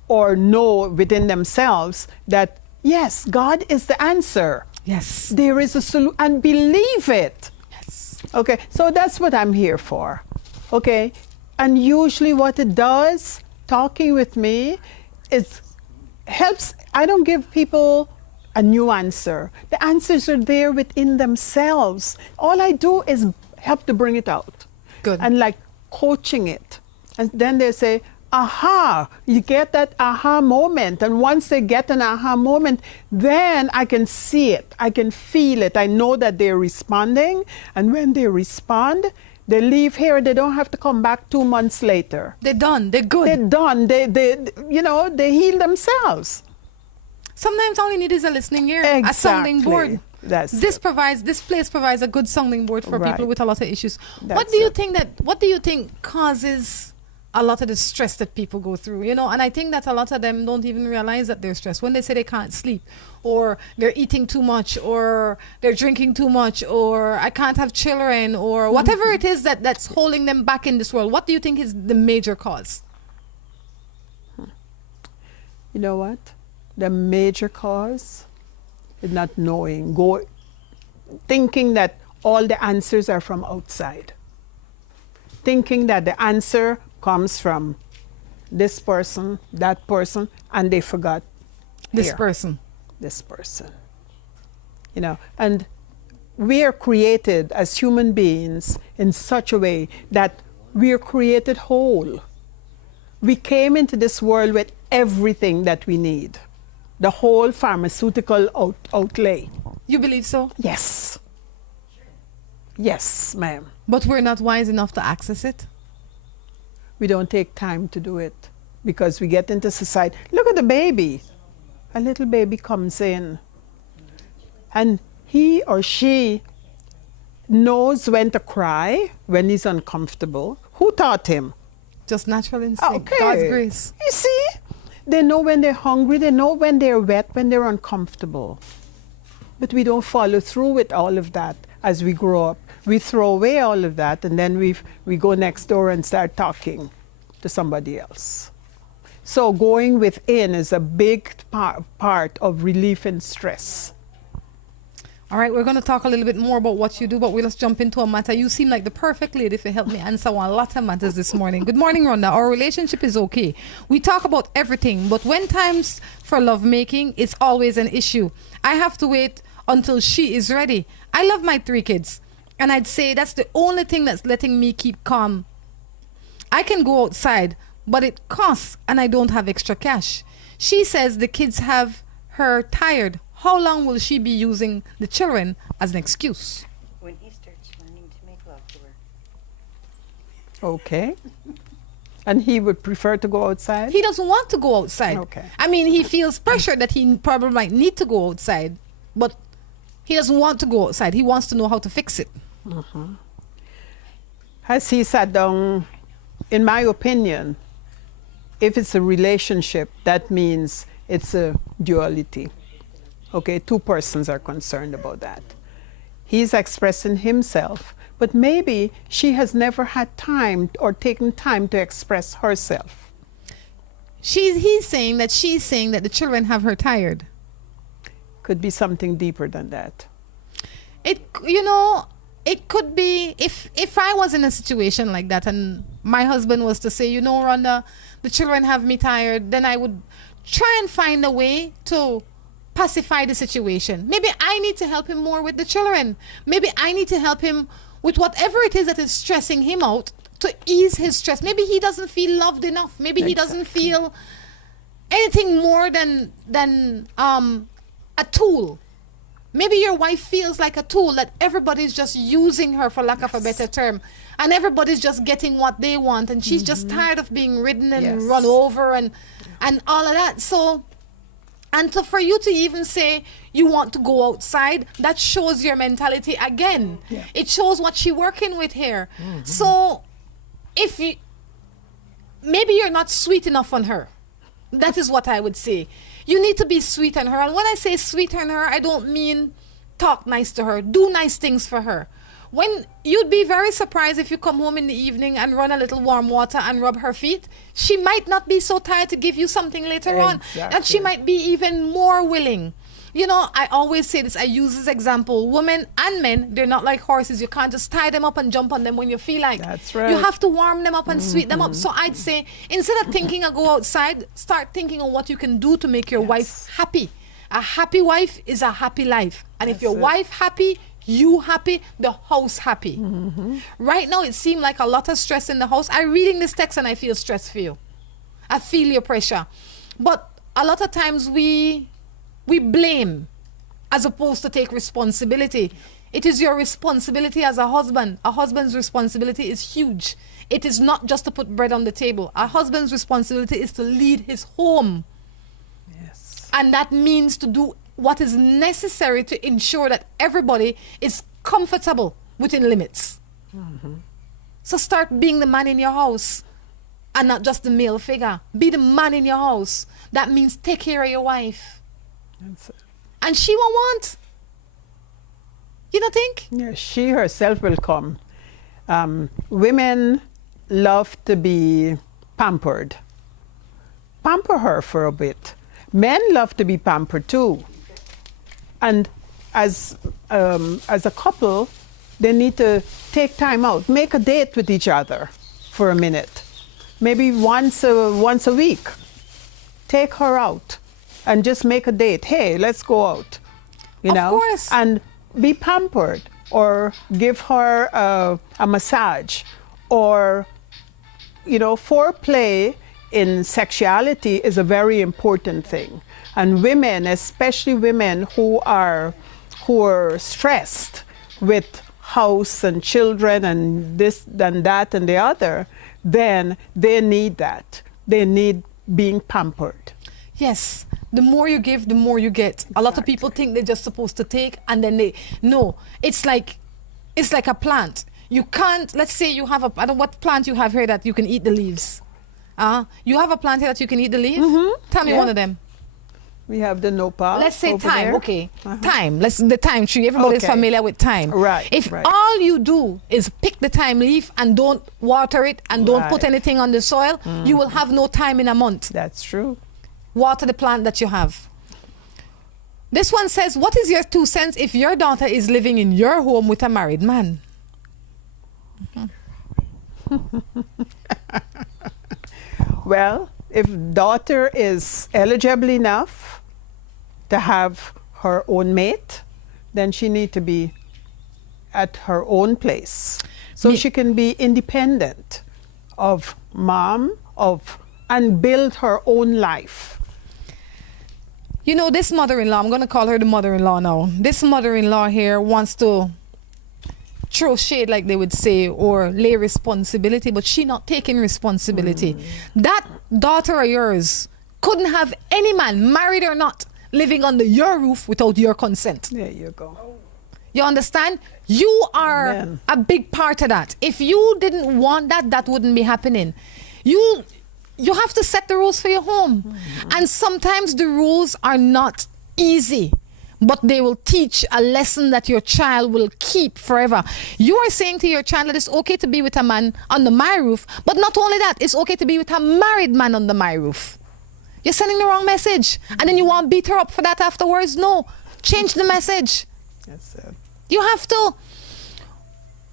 or know within themselves that, yes, God is the answer. Yes. There is a solution, and believe it. Yes. Okay, so that's what I'm here for. Okay, and usually what it does, talking with me, is helps. I don't give people a new answer. The answers are there within themselves. All I do is help to bring it out. Good. And like coaching it. And then they say, aha, you get that aha moment. And once they get an aha moment, then I can see it. I can feel it. I know that they're responding. And when they respond, They leave here, they don't have to come back 2 months later. They're done. They're good. They're done. They heal themselves. Sometimes all you need is a listening ear, Exactly. a sounding board. This place provides a good sounding board for Right. people with a lot of issues. What That's do you think causes a lot of the stress that people go through? And I think that a lot of them don't even realize that they're stressed when they say they can't sleep, or they're eating too much, or they're drinking too much, or I can't have children, or whatever it is that's holding them back in this world. What do you think is the major cause? You know what? The major cause is not knowing, thinking that all the answers are from outside. Thinking that the answer comes from this person, that person, and they forgot This here, person. this person. And we are created as human beings in such a way that we are created whole. We came into this world with everything that we need. The whole pharmaceutical outlay. You believe so? Yes. Yes, ma'am. But we're not wise enough to access it. We don't take time to do it because we get into society. Look at the baby. A little baby comes in and he or she knows when to cry when he's uncomfortable. Who taught him? Just natural instinct. Okay. God's grace. You see? They know when they're hungry, they know when they're wet, when they're uncomfortable. But we don't follow through with all of that as we grow up. We throw away all of that and then we go next door and start talking to somebody else. So going within is a big part of relief and stress. All right, we're going to talk a little bit more about what you do, but we'll just jump into a matter. You seem like the perfect lady to help me answer a lot of matters this morning. Good morning, Rhonda. Our relationship is okay. We talk about everything, but when times for lovemaking, it's always an issue. I have to wait until she is ready. I love my 3 kids, and I'd say that's the only thing that's letting me keep calm. I can go outside, but it costs, and I don't have extra cash. She says the kids have her tired. How long will she be using the children as an excuse? When he starts wanting to make love to her. Okay. And he would prefer to go outside? He doesn't want to go outside. Okay. I mean, he feels pressure that he probably might need to go outside, but he doesn't want to go outside. He wants to know how to fix it. Has he sat down? In my opinion, if it's a relationship, that means it's a duality. Okay, 2 persons are concerned about that. He's expressing himself, but maybe she has never had time or taken time to express herself. He's saying that she's saying that the children have her tired. Could be something deeper than that. It could be if I was in a situation like that and my husband was to say, Rhonda, the children have me tired, then I would try and find a way to pacify the situation. Maybe I need to help him more with the children. Maybe I need to help him with whatever it is that is stressing him out to ease his stress. Maybe he doesn't feel loved enough. Maybe he doesn't feel anything more than a tool. Maybe your wife feels like a tool that everybody's just using her, for lack of a better term, and everybody's just getting what they want, and she's just tired of being ridden and run over and all of that. So, for you to even say you want to go outside, that shows your mentality again. Yeah. It shows what she's working with here. So, maybe you're not sweet enough on her. That is what I would say. You need to be sweet on her. And when I say sweet on her, I don't mean talk nice to her. Do nice things for her. When you'd be very surprised if you come home in the evening and run a little warm water and rub her feet, she might not be so tired to give you something later on. And she might be even more willing. I always say this, I use this example. Women and men, they're not like horses. You can't just tie them up and jump on them when you feel like. That's right. You have to warm them up and sweet them up. So I'd say, instead of thinking of go outside, start thinking of what you can do to make your wife happy. A happy wife is a happy life. And if your wife happy, you happy, the house happy. Right now, it seemed like a lot of stress in the house. I'm reading this text and I feel stress for you. I feel your pressure. But a lot of times we blame as opposed to take responsibility. It is your responsibility as a husband. A husband's responsibility is huge. It is not just to put bread on the table. A husband's responsibility is to lead his home. Yes. And that means to do what is necessary to ensure that everybody is comfortable within limits. So start being the man in your house and not just the male figure. Be the man in your house. That means take care of your wife. That's it. And she won't want. You don't think? Yeah, she herself will come. Women love to be pampered. Pamper her for a bit. Men love to be pampered too. And as a couple, they need to take time out, make a date with each other for a minute, maybe once a week. Take her out and just make a date. Hey, let's go out. You know, Of course. and be pampered, or give her a massage, or foreplay in sexuality is a very important thing. And women, especially women who are stressed with house and children and this and that and the other, then they need that. They need being pampered. Yes. The more you give, the more you get. A lot of people think they're just supposed to take, and then no. It's like a plant. You can't, let's say you have I don't know what plant you have here that you can eat the leaves. You have a plant here that you can eat the leaf? Tell me one of them. We have the nopal. Let's say over thyme, there. okay. Thyme, the thyme tree. Everybody's Okay. familiar with thyme. Right, If right. all you do is pick the thyme leaf and don't water it and don't put Right. anything on the soil, you will have no thyme in a month. That's true. Water the plant that you have. This one says, what is your 2 cents if your daughter is living in your home with a married man? Well, if daughter is eligible enough to have her own mate, then she need to be at her own place. So she can be independent of mom, and build her own life. You know, this mother-in-law, I'm going to call her the mother-in-law now. This mother-in-law here wants to throw shade, like they would say, or lay responsibility, but she not taking responsibility. That daughter of yours couldn't have any man, married or not, living under your roof without your consent. There you go. You understand? You are Amen. a big part of that. If you didn't want that, that wouldn't be happening. You have to set the rules for your home. And sometimes the rules are not easy, but they will teach a lesson that your child will keep forever. You are saying to your child that it's okay to be with a man under my roof, but not only that, it's okay to be with a married man under my roof. You're sending the wrong message. And then you want to beat her up for that afterwards? No. Change the message. That's it. You have to.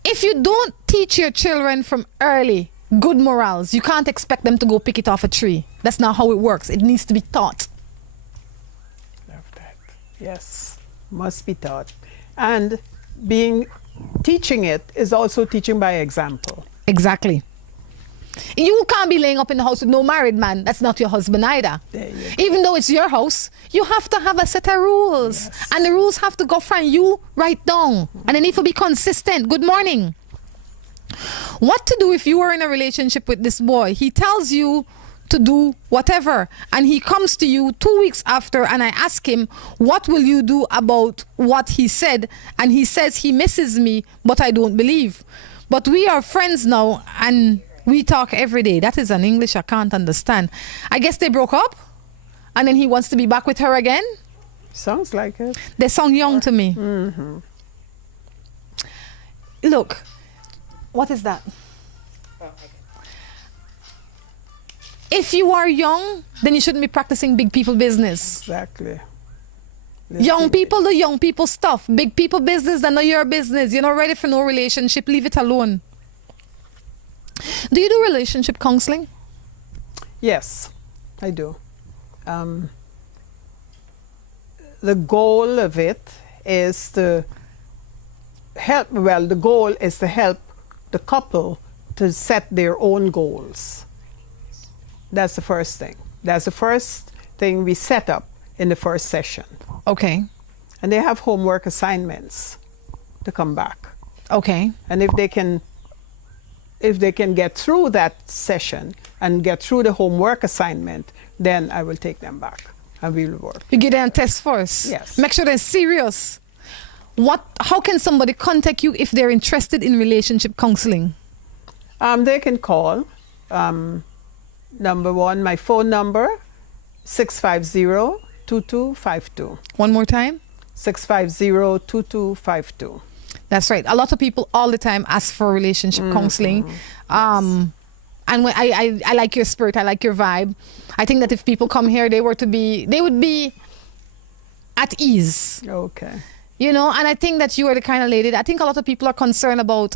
If you don't teach your children from early good morals, you can't expect them to go pick it off a tree. That's not how it works. It needs to be taught. Love that. Yes, must be taught. And teaching it is also teaching by example. Exactly. You can't be laying up in the house with no married man. That's not your husband either. There you go. Even though it's your house, you have to have a set of rules. Yes. And the rules have to go from you right down. And they need to be consistent. Good morning. What to do if you are in a relationship with this boy? He tells you to do whatever, and he comes to you 2 weeks after, and I ask him, what will you do about what he said? And he says he misses me, but I don't believe. But we are friends now, and we talk every day. That is an English I can't understand. I guess they broke up, and then he wants to be back with her again. Sounds like it. They sound young to me. Look, what is that? If you are young, then you shouldn't be practicing big people business. Exactly. Young people do young people stuff. Big people business, they're not your business. You're not ready for no relationship. Leave it alone. Do you do relationship counseling? Yes, I do. The goal of it is to help, the goal is to help the couple to set their own goals. That's the first thing. That's the first thing we set up in the first session. Okay. And they have homework assignments to come back. Okay. And if they can get through that session and get through the homework assignment, then I will take them back and we will work. You get them test first. Yes. Make sure they're serious. How can somebody contact you if they're interested in relationship counseling? They can call. Number one, my phone number, 650-2252. One more time. 650-2252. That's right. A lot of people all the time ask for relationship counseling. And when I like your spirit, I like your vibe. I think that if people come here, they would be at ease. Okay. You know, and I think that you are the kind of lady, I think a lot of people are concerned about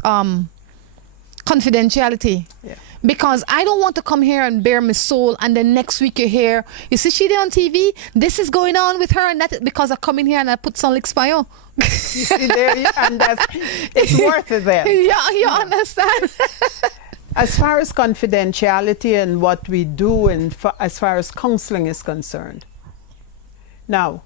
confidentiality. Yeah. Because I don't want to come here and bare my soul, and then next week you're here, you see she there on TV, this is going on with her, and that because I come in here and I put some licks by you. You see there, and it's worth it then. Yeah, you understand. As far as confidentiality and what we do, and as far as counseling is concerned, now,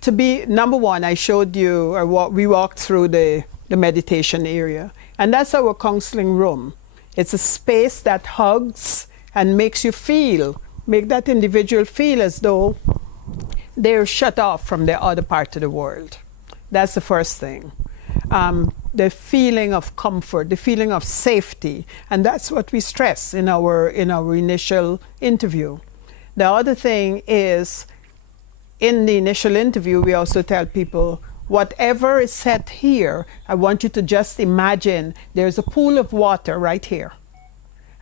to be number one, I showed you, we walked through the meditation area, and that's our counseling room. It's a space that hugs and makes you make that individual feel as though they're shut off from the other part of the world. That's the first thing. The feeling of comfort, the feeling of safety, and that's what we stress in our initial interview. The other thing is, in the initial interview, we also tell people, whatever is said here, I want you to just imagine there's a pool of water right here.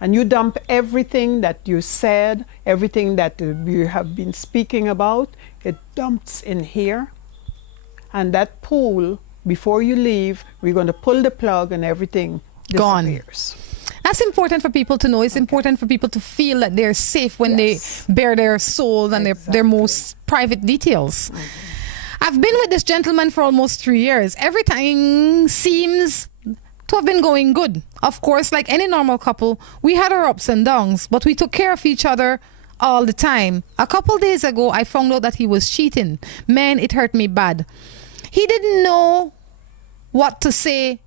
And you dump everything that you said, everything that you have been speaking about, it dumps in here. And that pool, before you leave, we're going to pull the plug and everything disappears. Gone. That's important for people to know. It's important for people to feel that they're safe when they bare their soul and their most private details. I've been with this gentleman for almost 3 years. Everything seems to have been going good. Of course, like any normal couple, we had our ups and downs, but we took care of each other all the time. A couple days ago, I found out that he was cheating. Man, it hurt me bad. He didn't know what to say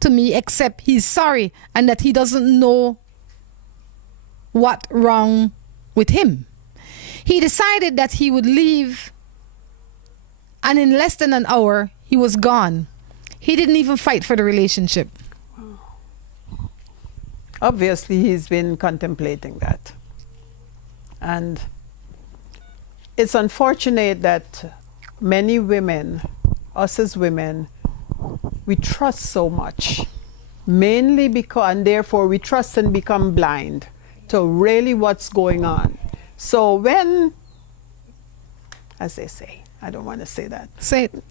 to me except he's sorry and that he doesn't know what's wrong with him. He decided that he would leave, and in less than an hour he was gone. He didn't even fight for the relationship. Obviously he's been contemplating that, and it's unfortunate that many women, us as women, we trust so much, mainly because, and therefore we trust and become blind to really what's going on. So when, as they say, I don't want to say that. Say it.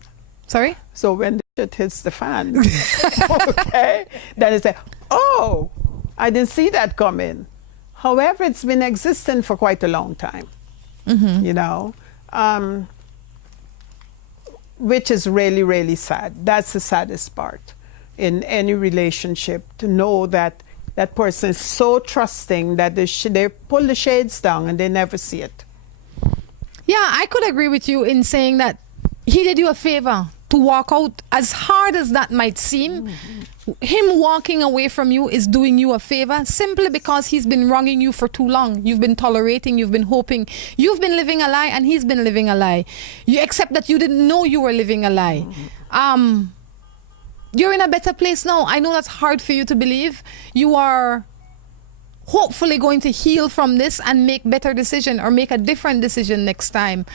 Sorry? So when the shit hits the fan, okay, then they say, oh, I didn't see that coming. However, it's been existing for quite a long time, you know. Which is really, really sad. That's the saddest part in any relationship, to know that that person is so trusting that they pull the shades down and they never see it. Yeah, I could agree with you in saying that he did you a favor to walk out, as hard as that might seem. Him walking away from you is doing you a favor, simply because he's been wronging you for too long. You've been tolerating, you've been hoping, you've been living a lie, and he's been living a lie. You accept that you didn't know you were living a lie. You're in a better place now. I know that's hard for you to believe. You are hopefully going to heal from this and make better decision, or make a different decision next time.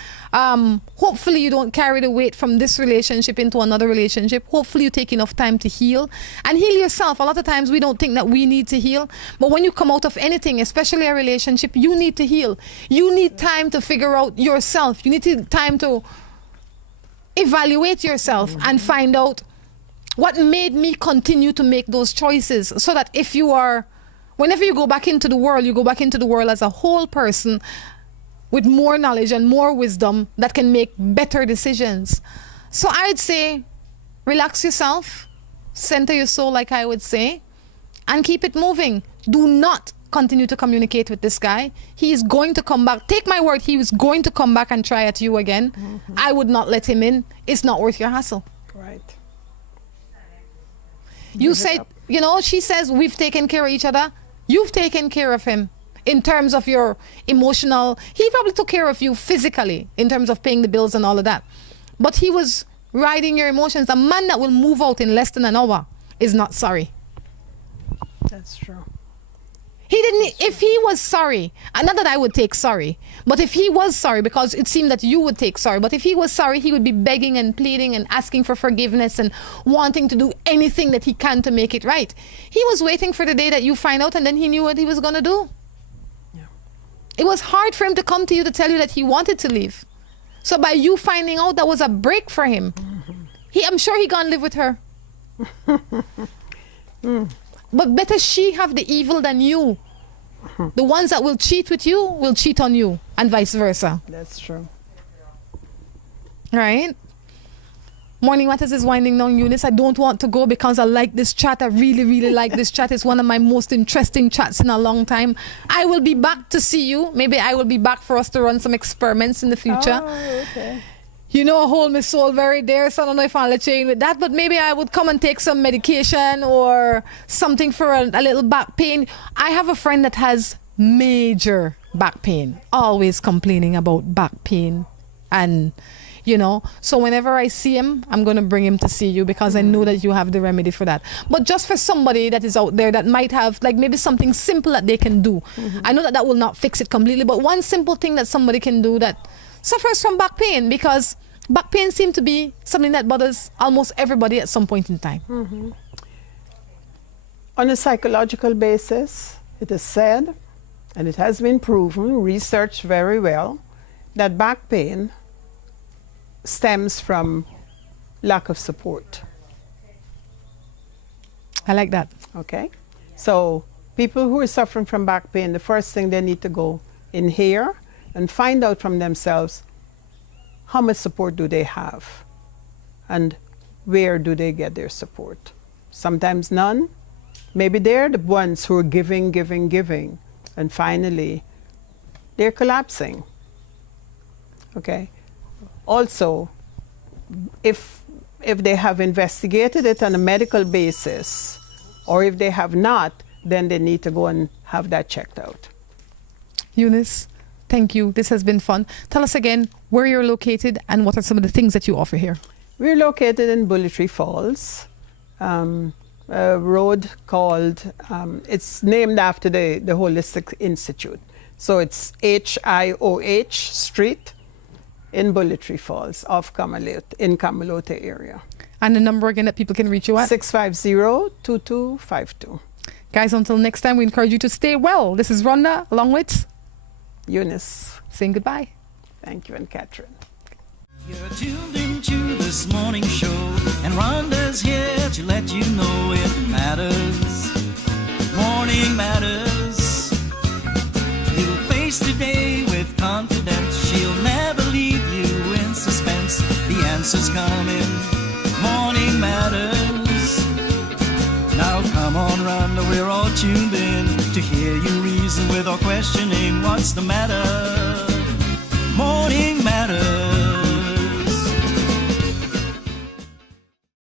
Hopefully you don't carry the weight from this relationship into another relationship. Hopefully you take enough time to heal and heal yourself. A lot of times we don't think that we need to heal, but when you come out of anything, especially a relationship, you need to heal. You need time to figure out yourself. You need time to evaluate yourself and find out what made me continue to make those choices, so that whenever you go back into the world, you go back into the world as a whole person with more knowledge and more wisdom that can make better decisions. So I'd say, relax yourself, center your soul, like I would say, and keep it moving. Do not continue to communicate with this guy, he is going to come back. Take my word, he was going to come back and try at you again. I would not let him in. It's not worth your hassle. Right. You say, you know, she says we've taken care of each other. You've taken care of him in terms of your emotional. He probably took care of you physically in terms of paying the bills and all of that. But he was riding your emotions. A man that will move out in less than an hour is not sorry. That's true. He didn't, if he was sorry, and not that I would take sorry, but if he was sorry, because it seemed that you would take sorry, but if he was sorry, he would be begging and pleading and asking for forgiveness and wanting to do anything that he can to make it right. He was waiting for the day that you find out, and then he knew what he was going to do. Yeah. It was hard for him to come to you to tell you that he wanted to leave. So by you finding out, that was a break for him. I'm sure he gonna live with her. But better she have the evil than you. The ones that will cheat with you will cheat on you, and vice versa. That's true. Right? Morning Matters is winding down, Eunice. I don't want to go because I like this chat. I really, really like this chat. It's one of my most interesting chats in a long time. I will be back to see you. Maybe I will be back for us to run some experiments in the future. Oh, okay. You know, I hold my soul very dear, so I don't know if I'll let you in with that, but maybe I would come and take some medication or something for a little back pain. I have a friend that has major back pain, always complaining about back pain. And, you know, so whenever I see him, I'm going to bring him to see you because I know that you have the remedy for that. But just for somebody that is out there that might have, like, maybe something simple that they can do. I know that that will not fix it completely, but one simple thing that somebody can do that suffers from back pain, because back pain seems to be something that bothers almost everybody at some point in time. On a psychological basis, it is said, and it has been proven, researched very well, that back pain stems from lack of support. I like that. Okay? So people who are suffering from back pain, the first thing they need to go in here and find out from themselves how much support do they have and where do they get their support. Sometimes none. Maybe they're the ones who are giving, and finally they're collapsing. Okay? Also, if they have investigated it on a medical basis, or if they have not, then they need to go and have that checked out. Eunice, thank you. This has been fun. Tell us again where you're located and what are some of the things that you offer here. We're located in Bullet Tree Falls, a road called, it's named after the Holistic Institute. So it's HIOH Street in Bullet Tree Falls off in Camalote area. And the number again that people can reach you at? 650-2252. Guys, until next time, we encourage you to stay well. This is Rhonda along with Eunice. Saying goodbye. Thank you, and Catherine. You're tuned into this morning show, and Rhonda's here to let you know it matters. Morning matters. You'll face today with confidence. She'll never leave you in suspense. The answer's coming. Morning matters. Now come on, Rhonda, we're all tuned in to hear you reason with or questioning what's the matter. Morning